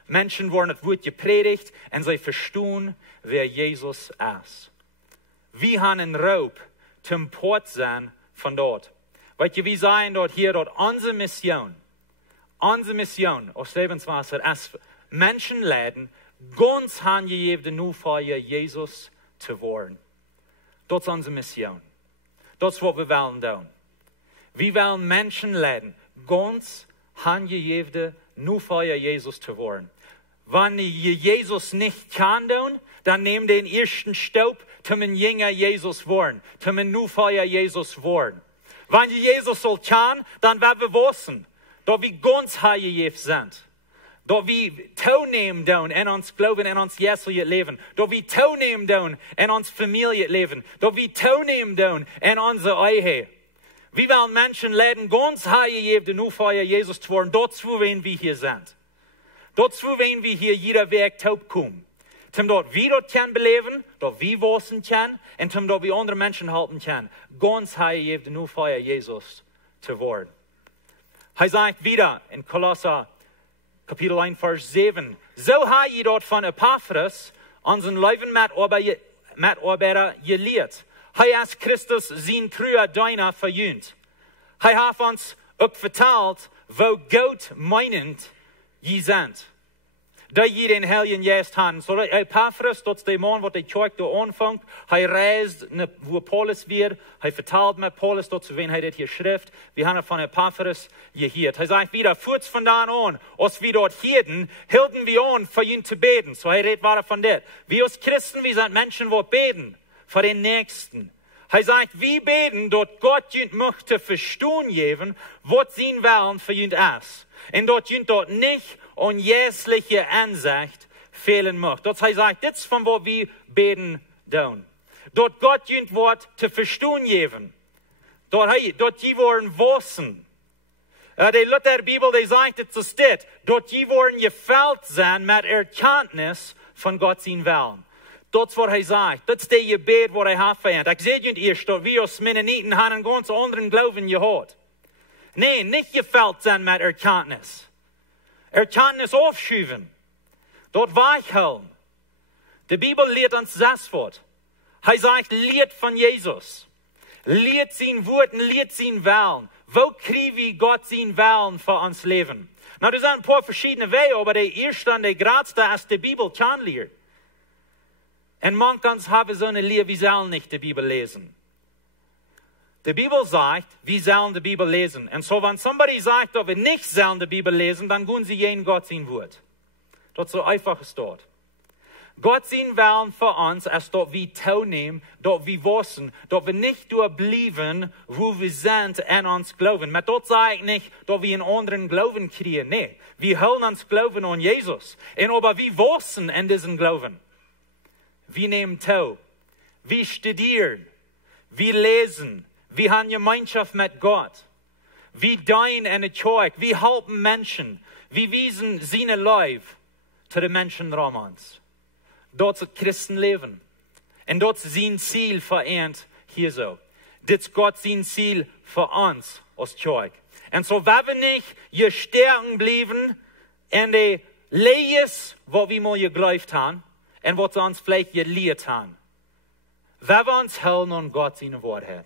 Menschen werden das Wort gepredigt und sie verstehen, wer Jesus ist. Wir haben einen Raub zum Port sein von dort. Weil wir sagen dort hier, dort unsere Mission aus Lebenswasser ist, Menschen leiden, ganz hingegeben nur für Jesus zu werden. Das ist unsere Mission. Das ist, was wir wollen tun. Wir wollen Menschen leiden, ganz hingegeben nur für Jesus zu werden. Wenn Jesus nicht kann tun, dann nehmen den ersten Staub, zum ein Jünger Jesus werden, zum ein Nufeuer Jesus werden. Wenn Jesus soll kann, dann werden wir wissen, dass wir ganz heilig sind. Dass wir teilnehmen in uns Glauben, in uns jährliches Leben. Dass wir teilnehmen in uns Familienleben. Dass wir teilnehmen in unser Ehe. Wir wollen Menschen leiden, ganz heilig den Nufeuer Jesus zu werden, dazu, wenn wir hier sind. Dazu, wenn wir hier jeder Weg taub kommen. Zum dort wir dort können beleben, dort wir wachsen können, und zum dort wir andere Menschen halten können. Ganz heilig den Nufeuer Jesus zu werden. Er sagt wieder in Kolosser Kapitel 1, Vers 7, so hat ihr dort von Epaphras, unseren Leben Mitarbeiter, gelehrt. Er ist Christus sein treuer Diener verjüngt. Er hat uns auch vertalt, wo Gott meinend je sind. Da je den Heiligen Geist haben. So Epaphras, das ist der Mann, der die Kirche da anfängt. Er reist, wo Paulus wird. Er verteilt mit Paulus, dazu wen er das hier schrift. Wir haben von Epaphras gehört. Er sagt wieder, kurz von da an, als wir dort hielten wir an, für ihn zu beten. So er redet weiter von das. Wir als Christen, wir sind Menschen, die beten für den Nächsten. Er sagt, wir beten, dort Gott jünt möchte verstehen geben, was sein Willen für jünt ist. Und dort jünt dort nicht und jährliche Ansicht fehlen möchte. Das heißt, das ist von wo wir beten tun. Dort Gott jünt Wort zu verstehen geben. Dort die wollen wissen. Die Lutherbibel, die sagt, das ist das. Dort die wollen gefällt sein mit Erkenntnis von Gott sein Willen. Das ist, was er sagt. Das ist der Gebet, was er hat verehrt. Ich sehe nicht erst, dass wir als Mennoniten haben einen ganz anderen Glauben gehabt. Nein, nicht gefällt sein mit Erkenntnis. Erkenntnis aufschieben. Dort weichhalten. Die Bibel lehrt uns das Wort. Er sagt, lehrt von Jesus. Lehrt sein Wort und lehrt sein Willen. Wo kriegen wir Gott sein Willen für uns Leben? Na, das sind ein paar verschiedene Wege, aber der erste und der größte ist die Bibel kennenlernen. Und manchmal haben wir so eine Lehre, wir sollen nicht die Bibel lesen. Die Bibel sagt, wir sollen die Bibel lesen. Und so, wenn somebody sagt, dass wir nicht sollen die Bibel lesen, dann gehen sie gegen Gott sein Wort. Das ist so einfach ist dort. Gott sein Willen für uns ist, dass wir teilnehmen, dass wir wissen, dass wir nicht durchbleiben, wo wir sind und uns glauben. Mit das sage ich nicht, dass wir einen anderen Glauben kriegen. Nein, wir holen uns Glauben an Jesus. Und aber wir wissen in diesem Glauben. Wir nehmen teil. Wir studieren. Wir lesen. Wir haben Gemeinschaft mit Gott. Wir dienen in der Kirche. Wir helfen Menschen. Wir wiesen seine Liebe zu den Menschen Romans. Dort ist Christenleben. Und dort ist sein Ziel vereint hier so. Das ist Gott sein Ziel für uns als Kirche. Und so, wenn wir nicht hier stärken bleiben, in die Lehres, wo wir mal geglaubt haben, und was sie uns vielleicht gelehrt haben. Wenn wir uns halten an Gott seine Wort hat.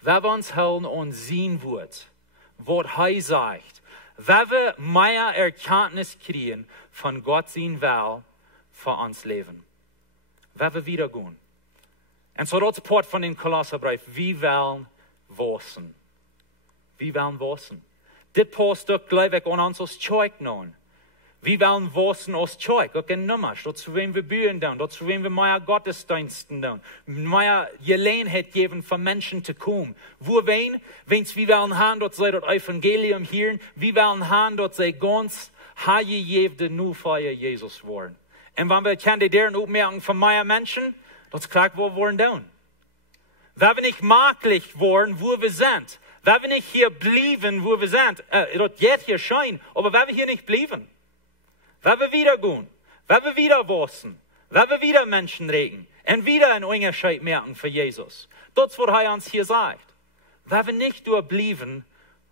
Wenn wir uns halten an sein Wort, was er sagt. Wenn wir mehr Erkenntnis kriegen von Gott sein Will für uns Leben. Wenn wir wieder gehen. Und so das Port von den Kolosserbrief, wir wollen wachsen. Wir wollen wachsen. Dit paar stuk gleich weg an uns als Zeug nehmen. Wir wollen wachsen als Zeug, auch in Nummers. Dort wollen wir Bühnen tun, dort wollen wir mehr Gottesdiensten tun, mehr Gelegenheit geben für Menschen zu kommen. Wo wen? Wenn's wir wollen haben, dort sei das Evangelium hier, wir wollen haben, dort sei ganz hagegevde nur für Jesus worden. Und wenn wir können deren aufmerken von mehr Menschen, das kriegt wir wollen tun. Wenn wir nicht möglich worden, wo wir sind, wenn wir nicht hier bleiben, wo wir sind, das geht hier schein, aber wenn wir hier nicht bleiben, wenn wir wieder gehen, wenn wir wieder wachsen, wenn wir wieder Menschen reden und wieder einen Unterschied merken für Jesus. Das ist, was er uns hier sagt. Wenn wir nicht dort bleiben,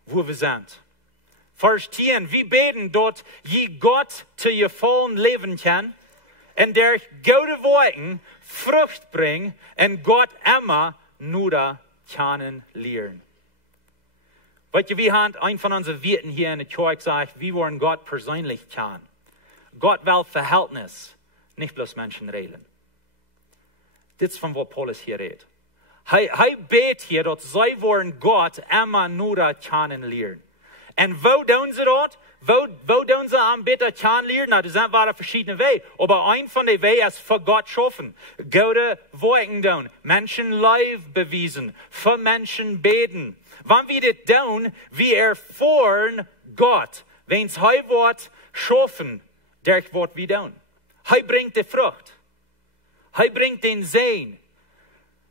wo wir sind. Vers 10, wir beten dort, je Gott zu ihr vollen Leben kann und der gute Worten Frucht bringen und Gott immer nur kennen lernen. Weißt du, wir haben ein von unseren Werten hier in der Kirche gesagt, wir wollen Gott persönlich kennen. Gott will Verhältnis, nicht bloß Menschen reden. Das ist von wo Paulus hier redet. Er betet hier, dass sie wollen Gott immer nur kennenlernen. Und wo tun sie das? Wo tun sie am beter kennenlernen? Na, das sind verschiedene Wege. Aber ein von den Wegen ist für Gott schaffen. Gute Worte tun. Menschen live beweisen. Für Menschen beten. Wenn wir das tun, wir erfahren Gott. Wenn es Wort schaffen, der wird wir tun. Er bringt die Frucht. Er bringt den Sehen.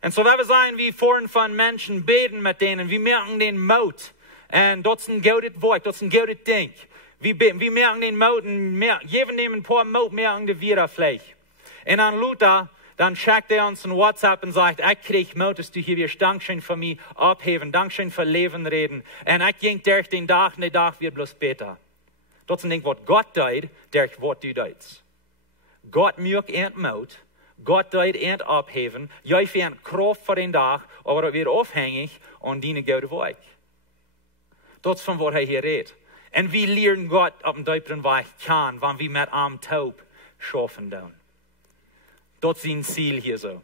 Und so, wenn wir sagen, wir fahren von Menschen, beten mit denen, wir merken den Mut. Und das ist ein gutes Wort, das ist ein gutes Ding. Wir merken den Mut und geben dem ein paar Mut, merken die wieder vielleicht. Und an Luther, dann schickt er uns ein WhatsApp und sagt, ich krieg Mut, dass du hier wirst, Dankeschön für mich abheben, Dankeschön für Leben reden. Und ich ging durch den Tag, und der Tag wird bloß besser. Dat is een ding wat God deed, der wat du deed. God mögt eend Mut, God deed eend abheven, jij vindt kracht voor den dag, aber dat weer afhängig aan die goede weg. Dat is van wat hij hier redt. En we leren God op een dieperen weg kennen, wanneer we met am taub schaffen doen. Dat is zijn Ziel hier zo.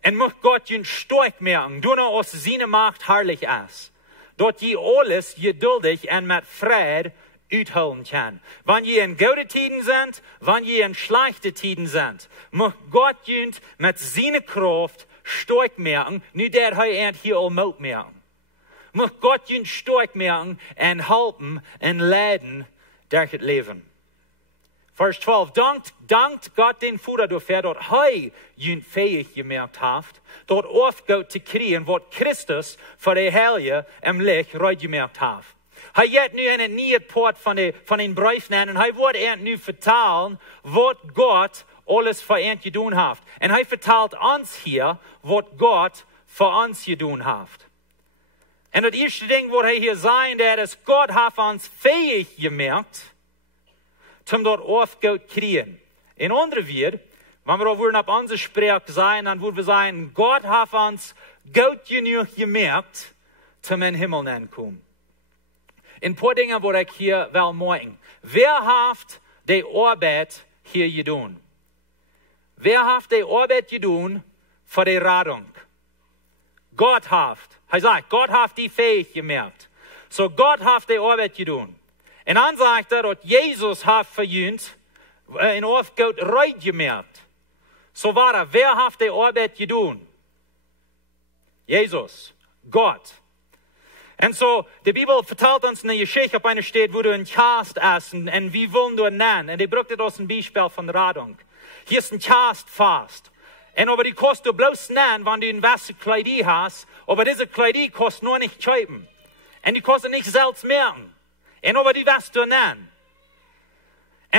En mag God je sterk merken, door nou als zijn macht herrlich is. Dat je alles geduldig en met vrede uithouden kan. Wanneer je in goede tijden bent, wanneer je in slechte tijden bent, mag God je met zijn kracht sterk merken, nu dat hij hier al moet merken. Mag God je sterk merken en helpen en leiden door het leven. Vers 12, dankt Gott den Vater dafür, dass er ihn fähig gemerkt hat, dort aufgeht zu kriegen, was Christus für die Heilige im Licht gemerkt hat. Er hat nu een nieuwe poort van den Brief nemen en hij wordt nu vertalen wat Gott alles voor ons gedaan heeft. En hij vertelt ons hier wat God voor ons gedaan heeft. En het eerste ding wat hij hier zei, dat is God heeft ons fähig gemerkt, om dat aufgehouden te krijgen. In andere woorden, wanneer we op onze spraak zijn, dan worden we zeggen, God heeft ons goed genoeg gemerkt, om in Himmel te komen. Een paar dingen wat ik hier wil maken. Wer heeft de arbeid hier gedaan? Wer heeft de arbeid gedaan voor de Radung? God heeft. Hij zegt, God heeft die fähig gemerkt. So God heeft de arbeid gedaan. En dan zegt dat Jezus heeft verjunt en aufgehoud reit gemerkt. So war wer heeft de arbeid gedaan? Jezus, God. En zo, de Bibel vertelt ons een Geschichte op een steed wo du een Kast essen en wie wollen du nennen. En die brugt het als een Beispiel van Radung. Hier is een Kast vast. En over die kost du bloß nennen, wanneer du een weiße Kleidie hast. Aber diese Kleidie kost nur nicht scheiben. En die kostet nicht selbst merken. En over die was du nennen.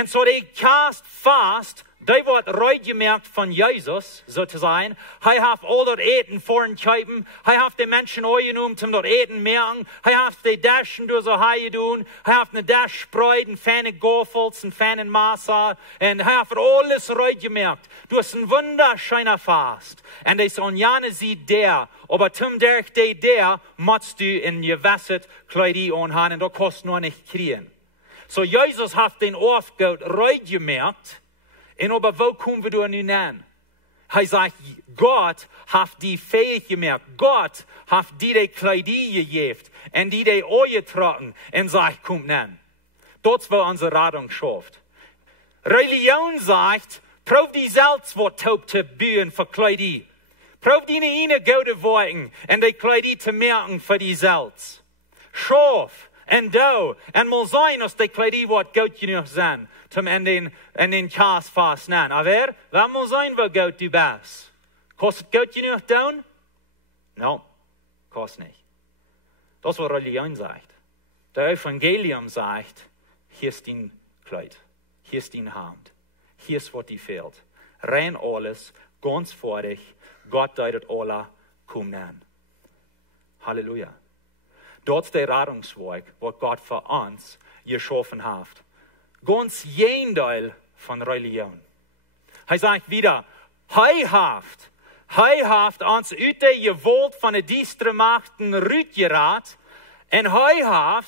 Und so die cast fast, die wird reutgemerkt von Jesus, sozusagen. Er hat all dort Eten vorentscheiben. Er hat die Menschen angenommen, zum dort Eten merken. Er hat die Daschen durch so Haie tun. Er hat eine Dash spreiden, feine Goffels und feine Massa. Und er hat alles reutgemerkt. Du hast ein wunderschöner Fast. Und das Onjane sieht der, aber zum der, musst du in gewässert Kleidie anhaben und da kannst du nur nicht kriegen. So Jesus hat den Aufgaut reutgemerkt. Und aber wo kommen wir da nun an? Er sagt, Gott hat die fähig gemerkt. Gott hat die Kleidie gegeben und die angetragen und sagt, kommt an. Dort wo unsere Radung schafft. Religion sagt, prof die selbst wat taub te bühen für Kleidie. Prof die eine gute Worten und die Kleidie zu merken für die selbst. Schaf und do und mal sein, dass die Kleidie wat gut genug sind. Zum in den Kass fast nennen. Aber, wer muss sein, wo Gott du bist? Kostet Gott genug down? No, kostet nicht. Das, was Religion sagt. Der Evangelium sagt, hier ist dein Kleid, hier ist deine Hand, hier ist, was dir fehlt. Rein alles, ganz vor dich, Gott deutet alle, komm an. Halleluja. Dort ist der Rettungsweg, was Gott für uns geschaffen hat. Ganz jenseits von Religion. Er sagt wieder, er hat uns aus der Gewalt von der düsteren Machten rückgerat und er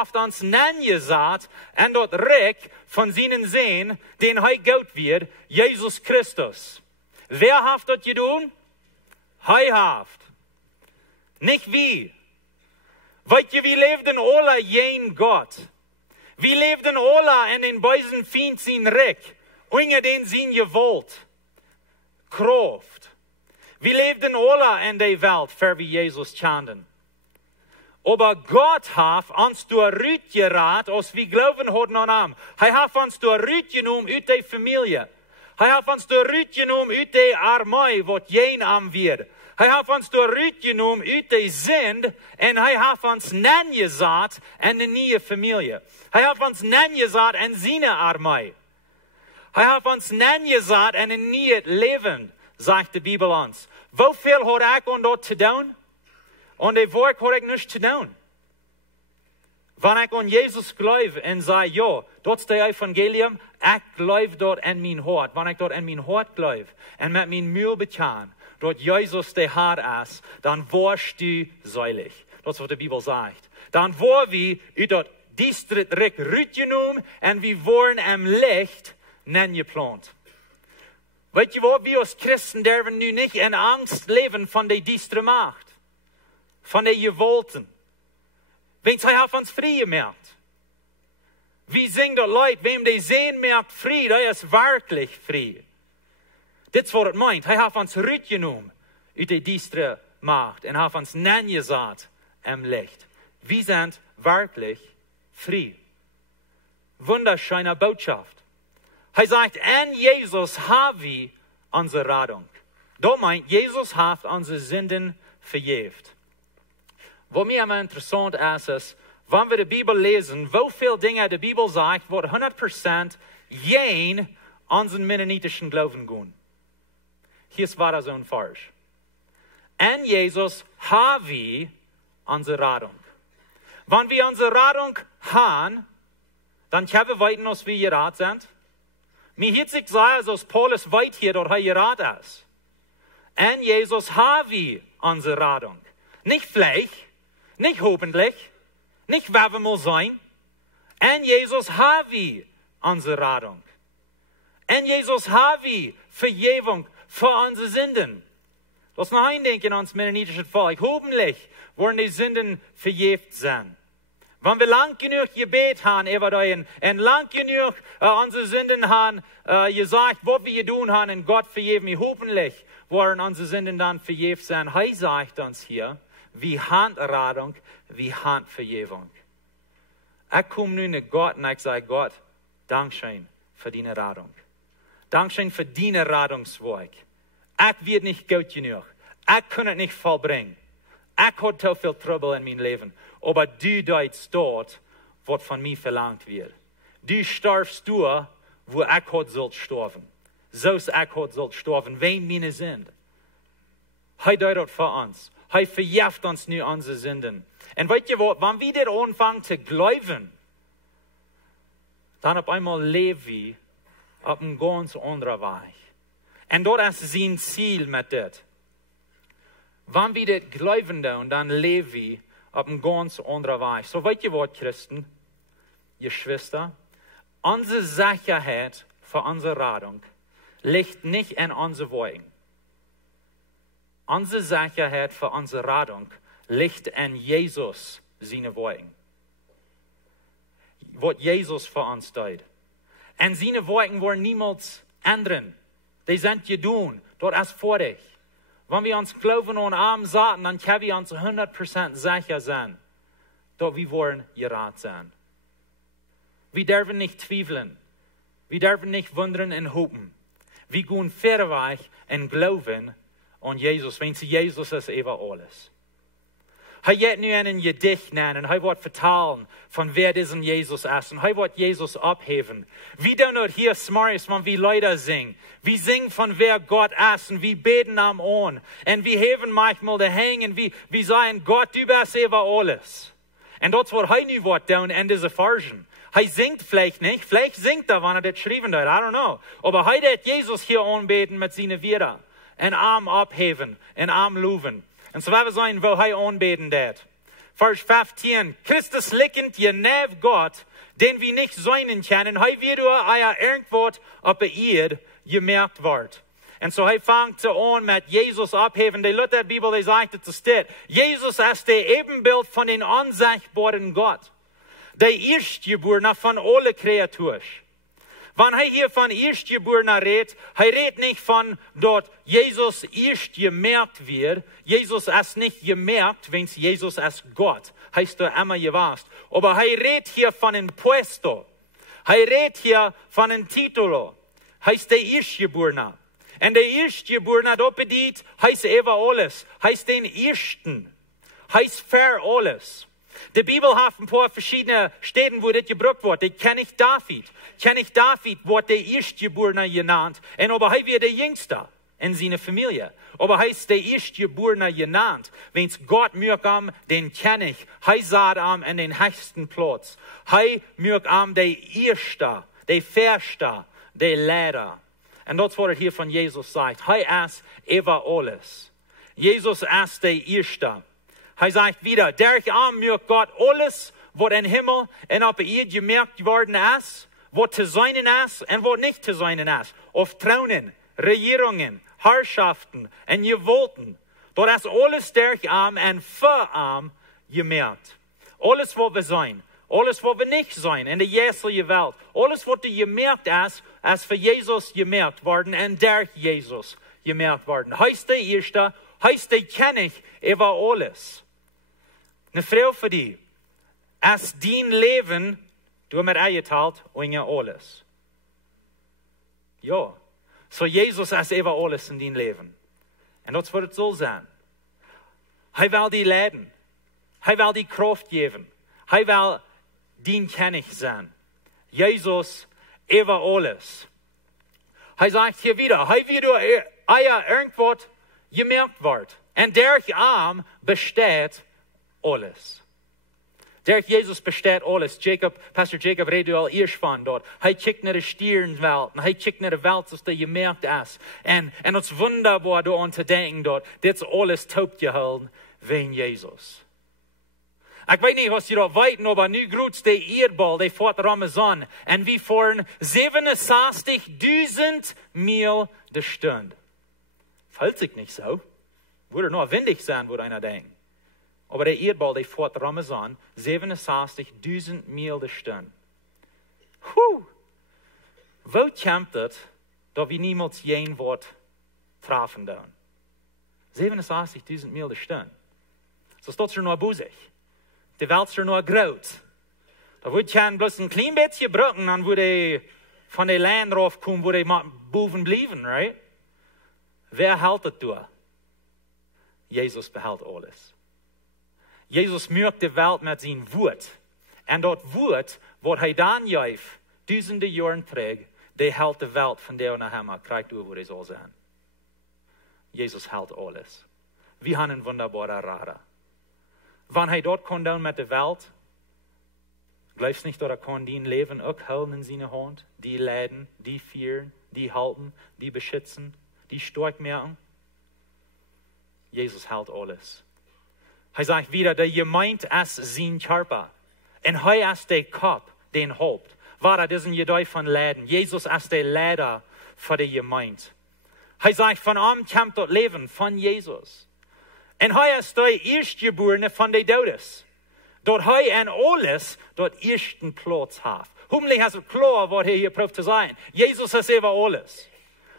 hat uns nengesagt und dort Reck von seinen Sehen, den er Gott wird, Jesus Christus. Wer hat das getan? Er hat. Nicht wie. Weißt ihr, wir lebten alle jen Gott. Wir lebten alle in den bösen Feind sein Reck, ohne den sein Gewalt, Kraft. Wir lebten alle in der Welt, für wie Jesus kannten. Aber Gott hat uns durchgerat, als wir glauben hatten an ihm. Er hat uns durchgenommen aus der Familie. Er hat uns durchgenommen aus der Armee, was jen am wird. Er hat uns durchgenommen aus der Sünde und er hat uns nengesagt in eine neue Familie. Er hat uns nengesagt in seine Armee. Er hat uns nengesagt in ein neues Leben, sagt die Bibel uns. Wie viel hat ich an dort zu tun? Und der Werk hat ich nicht zu tun. Wenn ich an Jesus glaube und sage, ja, dort ist der Evangelium, ich glaube dort in mein Hort. Wenn ich dort in mein Hort glaube und mit meinem Mühl bekannt, dort Jesus der Herr ist, dann warst du seilig. Das ist, was die Bibel sagt. Dann war wir dort distrikt rückgenommen und wir waren im Licht geplant. Weißt du was, wir als Christen dürfen nun nicht in Angst leben von der düsteren Macht, von der Gewalten. Wenn sie auf uns frei merkt. Wie singen dort Leute, wem die sehen merkt frei, der ist wirklich frei. Das ist, was es meint. Er hat uns rückgenommen aus der düsteren Macht und hat uns nengesagt im Licht. Wir sind wirklich frei. Wunderschöne Botschaft. Er sagt, in Jesus haben wir unsere Rettung. Da meint, Jesus hat unsere Sünden vergeben. Was mir immer interessant ist, wenn wir die Bibel lesen, wie viele Dinge die Bibel sagt, wo 100% jen unseren mennonitischen Glauben gehen. Hier ist wahr so und falsch. In Jesus haben wir unsere Rettung. Wenn wir unsere Rettung haben, dann können wir weiten, als wir gerat sind. Mir hört sich sagen, als Paulus weit hier dort gerat ist. In Jesus haben wir unsere Rettung. Nicht vielleicht, nicht hoffentlich, nicht wer wir mal sein. In Jesus haben wir unsere Rettung. In Jesus haben wir Vergebung für unsere Sünden. Das ist noch ein Denken an uns mennonitischen Volk. Hoffentlich wollen die Sünden vergeben sein. Wenn wir lang genug gebet haben über den und lang genug unsere Sünden haben gesagt, was wir tun haben und Gott vergeben, hoffentlich wollen unsere Sünden dann vergeben sein. Er sagt uns hier, wie Handradung, wie Handvergebung. Ich komme nun zu Gott und ich sage, Gott, Dankeschön für deine Rettung. Dankeschön für deine Rettungswerk. Ich werde nicht gut genug. Ich kann es nicht vollbringen. Ich habe so viel Trouble in meinem Leben. Aber du deutest dort, was von mir verlangt wird. Du stirbst durch wo ich heute sollt sterben. So ist ich heute sollt sterben, wen meine sind. Hij deut für uns. Hij verjeft uns nu unsere Sünden. Und weißt ihr was, wenn wir das anfangen zu glauben, dann auf einmal leben wir auf einem ganz anderen Weg. Und dort ist sein Ziel mit das. Wenn wir das glauben, dann leben wir auf einem ganz anderen Weg. So weißt ihr was, Christen, ihr Schwester, unsere Sicherheit für unsere Rettung liegt nicht in unseren Wegen. Unsere Sicherheit für unsere Rettung liegt in Jesus, seine Wegen. Was Jesus für uns tut. Und seine Wegen wollen niemals ändern. Die sind gedun, dort ist vor dich. Wenn wir uns glauben und arm sagen, dann können wir uns 100% sicher sein, dass wir wollen gerat sein. Wir dürfen nicht zweifeln. Wir dürfen nicht wundern und hoffen. Wir gehen fairweg und glauben an Jesus, wenn sie Jesus ist, über alles. Hij gaat nu einen Gedicht nennen, hij wordt vertalen von wer diesen Jesus ist und hij wordt Jesus abheben. Wir doen het hier s'morgens, wenn wir Lieder singen. Wir singen von wer Gott ist und wir beten am an. Und wir heben manchmal die Hänge und wir sagen, Gott, du bist über alles. Und das wird hij nu wat doen in diese Versen. Hij singt vielleicht nicht, vielleicht singt er, wenn er das geschrieben hat, I don't know. Aber hij hat Jesus hier anbeten mit seinen Wider. En arm abheben, en arm loven. En so we zijn wo hij aanbeten dat. Vers 15. Christus lickend je neef Gott, den wir nicht sein können. Hij wird euer irgendwort op de eerd gemerkt wordt. En so hij fangt an met Jesus abheben. Die Lutherbibel, die sagt het steht. Jesus ist der Ebenbild von den unsichtbaren Gott. Der Erstgeborene von alle Kreaturen. Wenn hij hier von Erstgeborenen redet, hij redet nicht von dort Jesus erst gemerkt wird. Jesus ist nicht gemerkt, wenn Jesus ist Gott. Heißt er immer gewusst. Aber hij redet hier von einem Puesto. Hij redet hier von einem Titulo. Heißt der Erstgeborene. Und der Erstgeborene, das bedeutet, heißt über alles. Heißt den Ersten. Heißt für alles. Die Bibel hat ein paar verschiedene Städten, wo das gebraucht wird. Die kenne ich David. Wird der Erstgeborene genannt. Und aber er wird der Jüngste in seiner Familie. Aber er ist der Erstgeborene genannt. Wenn es Gott mögt am, den kenne ich. Er sagt am in den höchsten Platz. Er mögt am der Erste, der Erste, der Lehrer. Und das, was hier von Jesus sagt. Er ist über alles. Jesus ist der Erste. Er sagt wieder, durch Arm mögt Gott alles, was im Himmel und auf der Erde gemerkt worden ist, was zu sein ist und was nicht zu sein ist. Auf Thronen, Regierungen, Herrschaften und Gewalten. Dort ist alles durch Arm und für Arm gemerkt. Alles, was wir sein, alles, was wir nicht sein in der jetzigen Welt, alles, was gemerkt ist für Jesus gemerkt worden und durch Jesus gemerkt worden. Heißt der Erste, heißt der kenne ich über alles. Eine Frau für die, als dein Leben, du mir eingeteilt, und alles. Ja, so Jesus ist über alles in dein Leben. Und das wird es so sein. Er will die leiden. Er will die Kraft geben. Er will dein König sein. Jesus über alles. Er sagt hier wieder, er wird irgendwas gemerkt wird. Und durch Arm besteht alles. Durch Jesus besteht alles. Pastor Jacob redet al eerst van dort. Hij kijkt naar de stierenwelt. Hij kijkt naar de welt zoals die gemerkt is. En het is wunderbaar door aan te denken dort. Dit is alles topgehouden wegen Jesus. Ik weet niet wat jullie weten, maar nu groeit de Erdball, die voort Ramazan. En we fahren 67.000 Mil de Stunde. Fällt sich nicht so. Würde nur windig sein, würde einer denken. Aber der Erdball, der fährt Ramazan, 67.000 Mil de Stunde. Wo kämpft es, dass wir niemals jein Wort treffen dürfen? 67.000 Mil de Stunde. So ist das schon nur busig. Die Welt ist schon nur groß. Da würde ich bloß ein klein bisschen brücken, dann würde von der Land raufkommen, wo die boven bleiben, right? Wer hält das durch? Jesus behält alles. Jesus mögt die Welt mit seinem Wort. Und dort Wort, was er dann jauf, tausende Jahre trägt, die hält die Welt von der nach Himmel, kriegt du, wo die soll sein. Jesus hält alles. Wir haben einen wunderbaren Radar. Wenn er dort kommt mit der Welt, glaubst nicht, dass er kann die Leben auch halten in seiner Hand, die leiden, die führen, die halten, die beschützen, die stark machen? Jesus hält alles. Er sagt wieder, der Gemeinde ist sein Körper. Und er ist der Kopf, den Haupt. War das ein Gedei von Leiden. Jesus ist der Leiter für die Gemeinde. Er sagt, von ihm kommt das Leben von Jesus. Und er ist der Erstgeborene von den Todes. Dort er in alles dort ersten Platz hat. Hoffentlich hast du klar, was er hier probiert zu sagen. Jesus ist über alles.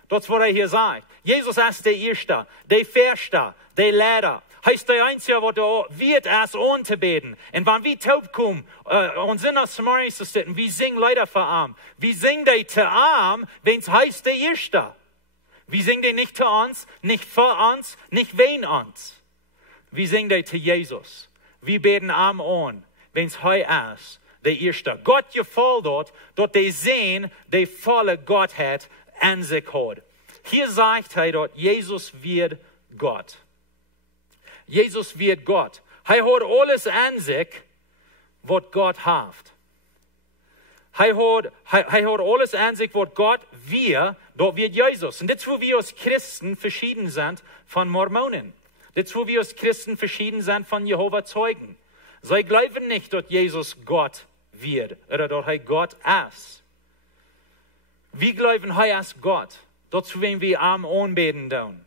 Das ist, was er hier sagt. Jesus ist der Erste, der Erste, der Lehrer. Er ist der Einzige, der wird es anzubeten. Und wenn wir taub kommen, und sind aus Samaria zu sitzen, wir singen Leute für ihn. Wir singen die zu ihm, wenn es heißt der Erste. Wir singen die nicht zu uns, nicht für uns, nicht wegen uns. Wir singen die zu Jesus. Wir beten ihm an, wenn es heute ist, der Erste. Gott gefällt dort, dort die sehen, die volle Gottheit an sich hat. Hier sagt er dort, Jesus wird Gott. Jesus wird Gott. Er hat alles an sich, was Gott hat. Er hat alles an sich, was Gott wird, dort wird Jesus. Und das ist, wo wir als Christen verschieden sind von Mormonen. Das ist, wo wir als Christen verschieden sind von Jehovas Zeugen. Sie glauben nicht, dass Jesus Gott wird oder dass er Gott ist. Wir glauben, er ist Gott. Das ist, wenn wir ihm anbeten tun.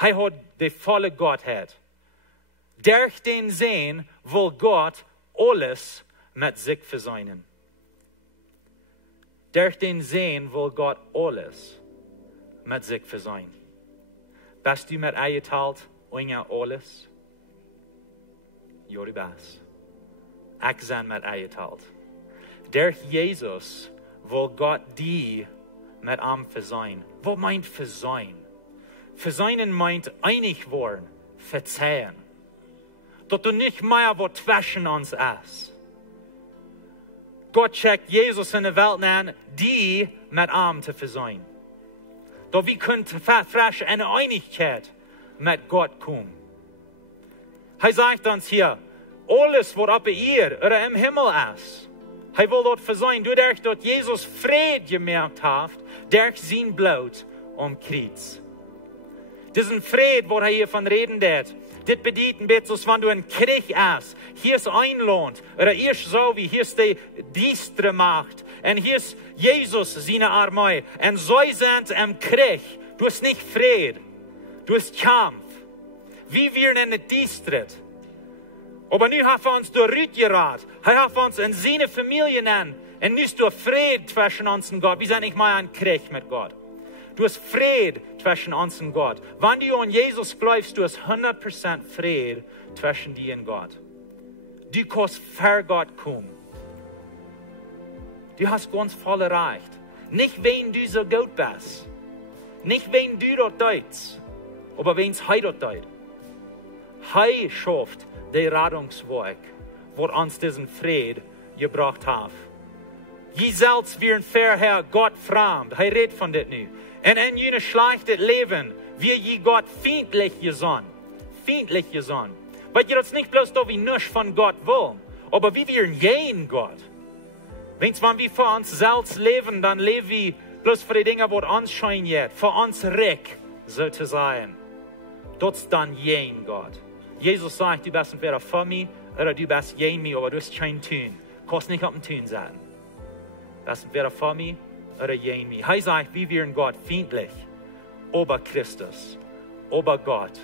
Er hat die volle Gottheit. Durch den Sehen will Gott alles mit sich verseinen. Durch den Sehen will Gott alles mit sich verseinen. Bist du mit eingeteilt, alles? Ja, du bist. Ich bin mit eingeteilt. Durch Jesus will Gott die mit ihm verseinen. Was meint verseinen? Verseinen meint einig worden, verzeihen. Dass du nicht mehr, was zwischen uns ist. Gott checkt Jesus in der Welt an, die mit ihm zu verseinen. Dass wir können frisch in Einigkeit mit Gott kommen. Er sagt uns hier, alles, was ab ihr oder im Himmel ist, er will dort verseinen, dadurch, dass Jesus Frieden gemerkt hat, durch sein Blut am Kreuz. Diesen Frieden, wo er hier von reden wird, das bedeutet ein bisschen, als wenn du ein Krieg hast. Hier ist ein Land, oder hier ist so wie, hier ist die düstere Macht, und hier ist Jesus, seine Armee, und so sind im Krieg. Du hast nicht Frieden, du hast Kampf. Wie wir in der düsteren. Aber nu haben wir uns durchgeraten. Er hat uns in seine Familie an. Und nu ist du Frieden zwischen uns und Gott. Wir sind nicht mal ein Krieg mit Gott. Du hast Frieden zwischen uns und Gott. Wenn du an Jesus glaubst, du hast 100% Frieden zwischen dir und Gott. Du kannst vor Gott kommen. Du hast ganz voll erreicht. Nicht wenn du so gut bist. Nicht wenn du dort deutst. Aber wenn es dort deut. Er schafft den Rettungsweg, wo uns diesen Frieden gebracht hat. Je selbst wären vorher Gott fremd. Er redet von das nu. Und in jenem schlechten Leben wir je Gott feindlich gesandt. Feindlich gesandt. Weil ihr das nicht bloß, dass wir nichts von Gott wollen, aber wir wären jeden Gott. Wenn wir für uns selbst leben, dann leben wir bloß für die Dinge, die uns scheinen, für uns Recht sozusagen. Das ist dann jeden Gott. Jesus sagt, du bist entweder für mich oder du bist gegen mich, aber du hast kein Tun. Du kannst nicht auf dem Tun sein. Du bist entweder für mich oder gegen mich. Er sagt, wir wären Gott feindlich, aber Christus, aber Gott.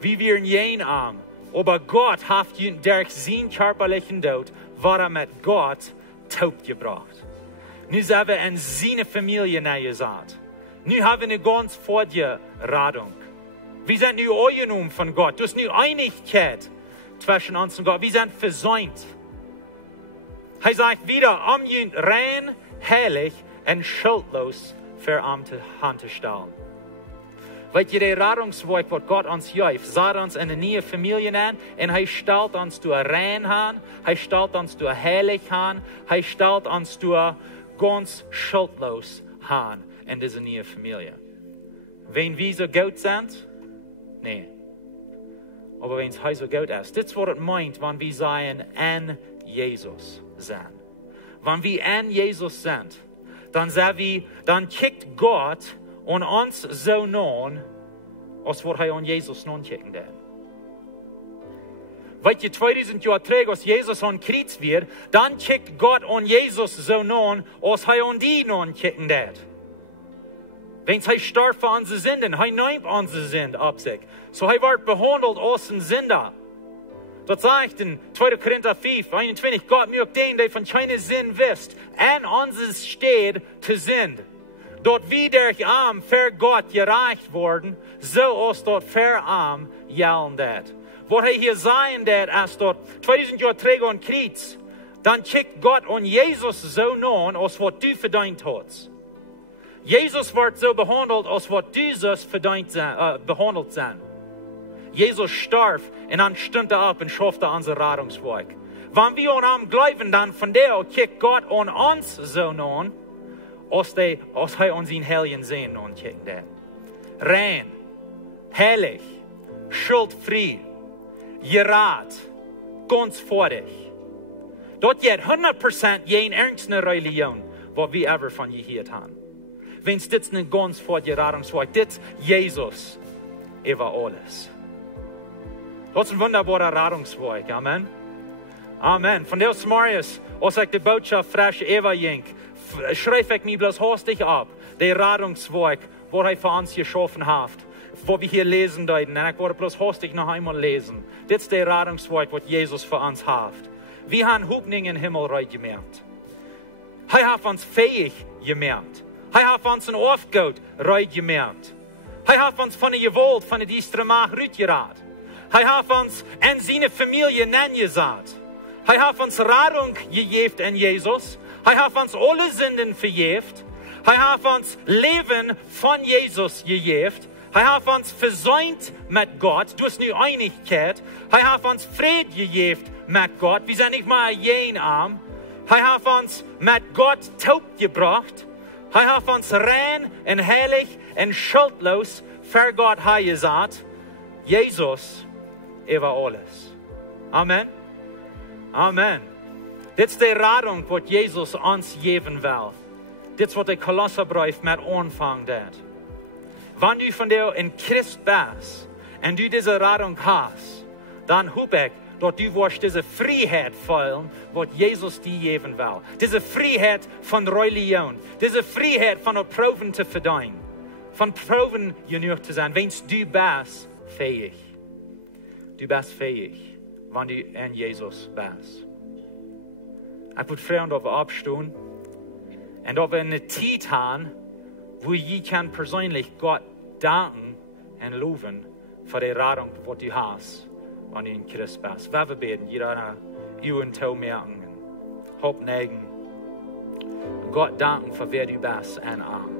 Wir wären gegen ihn, aber Gott hat durch seinen körperlichen Tod, war er mit Gott taub gebracht. Nu sind wir in seine Familie gesagt. Nu haben wir eine ganz Fortgeradung. Wir sind nu angenommen von Gott. Das ist nu Einigkeit zwischen uns und Gott. Wir sind versöhnt. Er sagt wieder, ihn rein, heilig und schuldlos für ihn zu stellen. Weil ihr der Rettungsweg, was Gott uns gibt, sagt uns in eine neue Familie an und er stellt uns durch rein an, er stellt uns durch heilig an, er stellt uns durch ganz schuldlos haben in dieser neuen Familie. Wenn wir so gut sind? Nee. Aber wenn es so gut ist, das ist, was es meint, wenn wir sagen, an Jesus sind. Wenn wir an Jesus sind, dann sagen wir, dann kickt Gott und uns so nun, als was er an Jesus nun kicken wird. Weil je 2000 Jahre zurück, als Jesus an Kreuz wird, dann kickt Gott an Jesus so nun, als er an die nun kicken wird. Wenn er starb für unsere Sünden, er nimmt unsere Sünden ab sich. So er wird behandelt als ein Sünder. Das sagt in 2. Korinther 5, 21, Gott mögt den, der von keiner Sinn wisst, an uns steht zu Sünd. Dort wie der Arm für Gott gereicht worden, so ist dort für Arm jallen dat. Wo hier sein dat, als dort 2000 Jahre träge und Kreuz, dann kickt Gott und Jesus so nun, als was du verdient hast. Jesus wird so behandelt, als was du so behandelt sein. Jesus starb und dann stund er ab und schaffte unser Rettungsweg. Wenn wir an ihm glauben, dann von der kickt Gott an uns so nun, als er uns in Heiligen sehen nun kickt. Rein, heilig, schuldfrei, gerat, ganz vor dich. Dort geht 100% jeden ernsten Religion, was wir ever von gehört haben. Wenn es das nicht ganz vor dir Rettungsweg, das Jesus über alles. Das ist ein wunderbarer Rettungsweg. Amen. Amen. Von der Messiass, als ich die Botschaft frisch überging, schreibe ich mir bloß hastig ab, der Rettungsweg, wo er für uns geschaffen hat, wo wir hier lesen deuten. Und ich wollte bloß hastig noch einmal lesen. Das ist der Rettungsweg, was Jesus für uns hat. Wir haben Hoffnung in den Himmel reingemacht. Er hat uns fähig gemacht. Er hat uns ein Aufgabe reingemacht. Er hat uns von der Gewalt, von der Distremach rausgeraten. Er hat uns in seine Familie gesagt. Er hat uns Rettung gegeben in Jesus. Er hat uns alle Sünden vergeben. Er hat uns Leben von Jesus gegeben. Er hat uns versöhnt mit Gott durch eine Einigkeit. Er hat uns Frieden gegeben mit Gott. Wir sind nicht mehr einsam. Er hat uns mit Gott taub gebracht. Er hat uns rein und heilig und schuldlos für Gott gesagt. Jesus über alles. Amen. Amen. Das ist die Rettung, was Jesus uns geben will. Das ist, was der Kolosserbrief mit anfängt. Wenn du von dir in Christ bist und du diese Rettung hast, dann hoffe ich, dass du wirst diese Freiheit fühlen, was Jesus dir geben will. Diese Freiheit von Religion. Diese Freiheit von der Proben zu verdienen. Von Proben genug zu sein. Wenn du bist fähig. Du bist fähig, wenn du in Jesus bist. Ich würde fragen, ob wir abstehen und ob wir eine Zeit haben, wo ich kann persönlich Gott danken und loben für die Rettung, die du hast, wenn du in Christus bist. Wir beten, jeder eine Augen zu merken, Hopp neigen, Gott danken für wer du bist und Arm.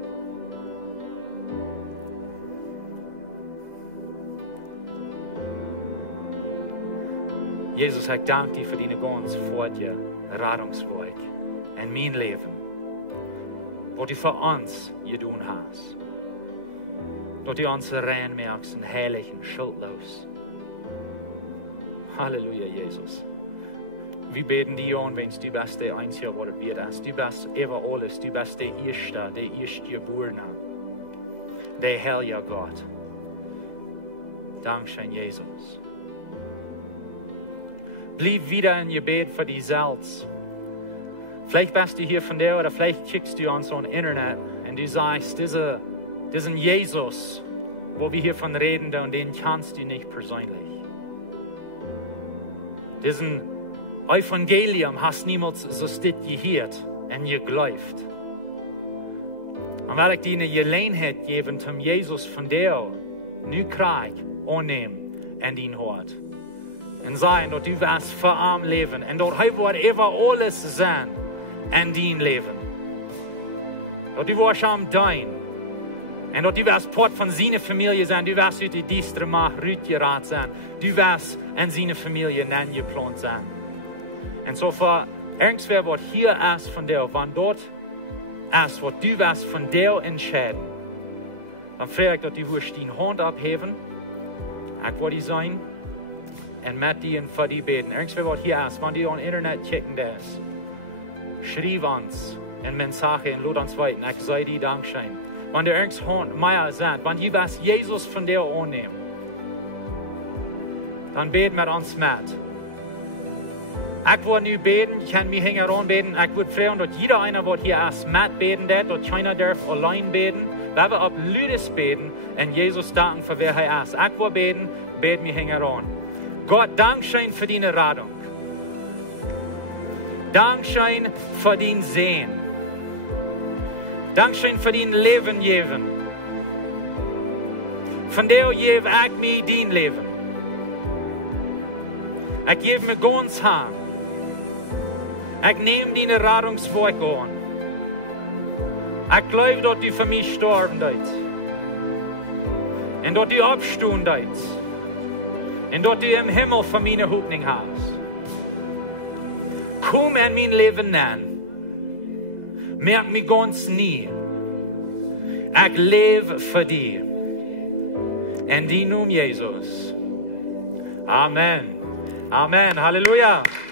Jesus, ich danke dir für deine ganz vor dir Rettungsweg in mein Leben, wo du für uns getan hast. Dass du uns rein merkst und heilig und schuldlos. Halleluja, Jesus. Wir beten dir an, wenn du bist der Einzige, was du bist. Du bist über alles. Du bist der Erstgeborene. Der heilige Gott. Dankeschön, Jesus. Bleib wieder in Gebet für dich selbst. Vielleicht bist du hier von der oder vielleicht kickst du uns on Internet und du sagst, diesen Jesus, wo wir hier von reden, und den kannst du nicht persönlich. Diesen Evangelium hast niemals so still gehört und geglaubt. Und werde ich dir eine Gelegenheit geben, zum Jesus von der nu Krieg annehmen und ihn hört. Und sagen, dass du wirst für arm leben und dass er wird über alles sein in dein Leben. Dass du wirst am dein und dass du wirst Part von seiner Familie sein, du wirst durch die Distre Macht rausgeraten sein, du wirst in seine Familie geplant sein. Und so für irgendwer, was hier ist von dir, wenn dort erst was du was von dir entscheiden, dann frage ich, dass du wirst deine Hand abheben, ich will die sein, und mit dir für die beten. Irgendwer was hier ist, wenn du auf Internet checken das, schreib uns in Mensage und lud uns weiter. Ich sei dir Dankeschön. Wenn du irgendwas mehr sind, wenn du was Jesus von dir annehmen, dann beten mit uns mit. Ich will nicht beten, ich kann mich heran beten. Ich würde fragen, dass jeder einer, der hier ist, mit beten darf, dass keiner darf allein beten. Wir haben ab Lüdes beten und Jesus danken für wer er ist. Ich will beten, beten mich heran. Gott, Dankeschön für deine Radung. Dankeschön für dein Sehen. Dankeschön für dein Leben geben. Von dir gebe ich mir dein Leben. Ich gebe mir ganz Hand. Ich nehme deine Radungswerk an. Ich glaube, dass du für mich sterben wirst. Und dass du abstehen wirst. Und dass du im Himmel für meine Hoffnung hast. Komm in mein Leben an. Merk mich ganz nie. Ich lebe für dich. In die Namen Jesus. Amen. Amen. Halleluja. Liebe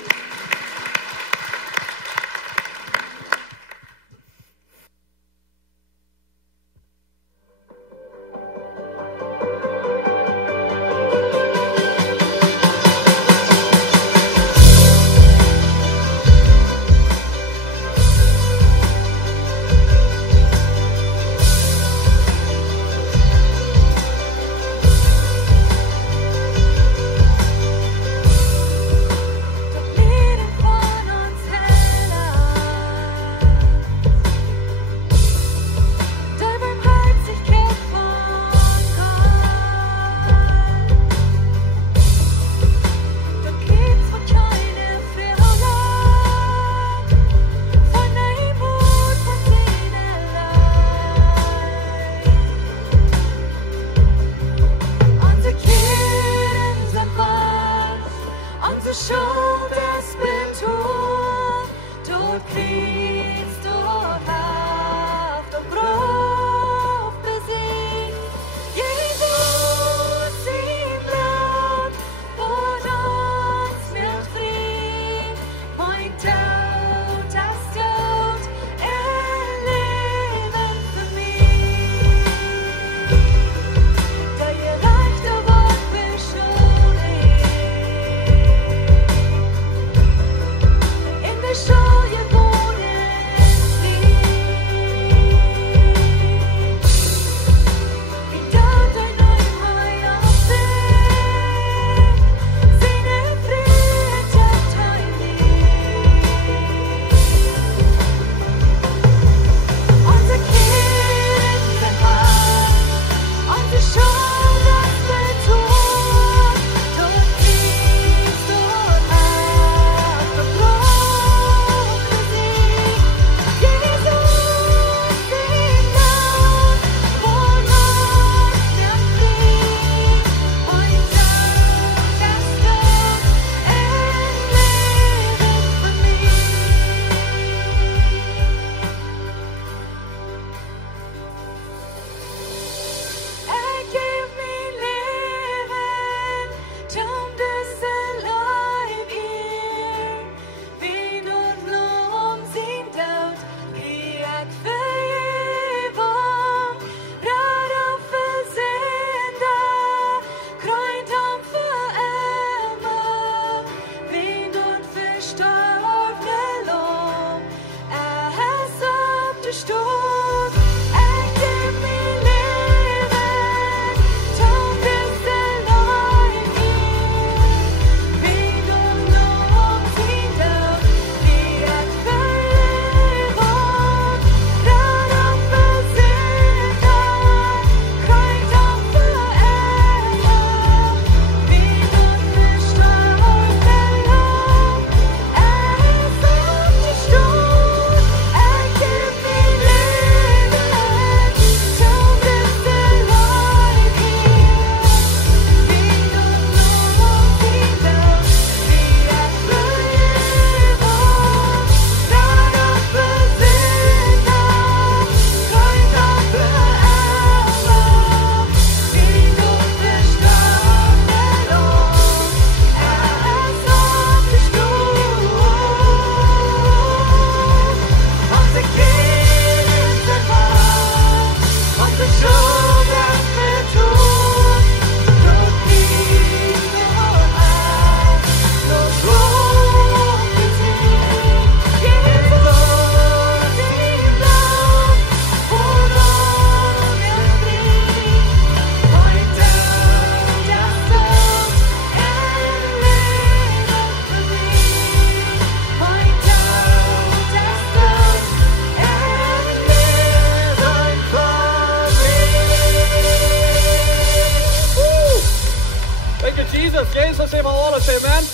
Jesus über alles, amen.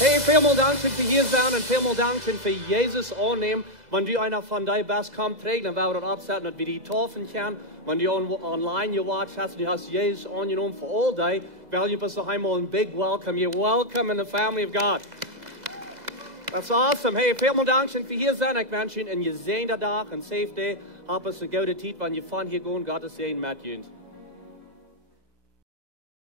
Hey, vielen Dank für hier sein und vielen Dank für Jesus annehmen. Wenn du einer von deinen Best kommt, trägt, dann werden wir absetzen, dass wir die taufen können. Wenn du online gewatcht hast, du hast Jesus angenommen für all day, will you bist noch einmal ein big welcome. You're welcome in the family of God. That's awesome. Hey, vielen Dank für hier sein. Ich wünsche Ihnen einen gesegneten Tag, einen safe day. Hab es eine gute Zeit, wenn ihr von hier gehen. Gottes Segen mit Ihnen.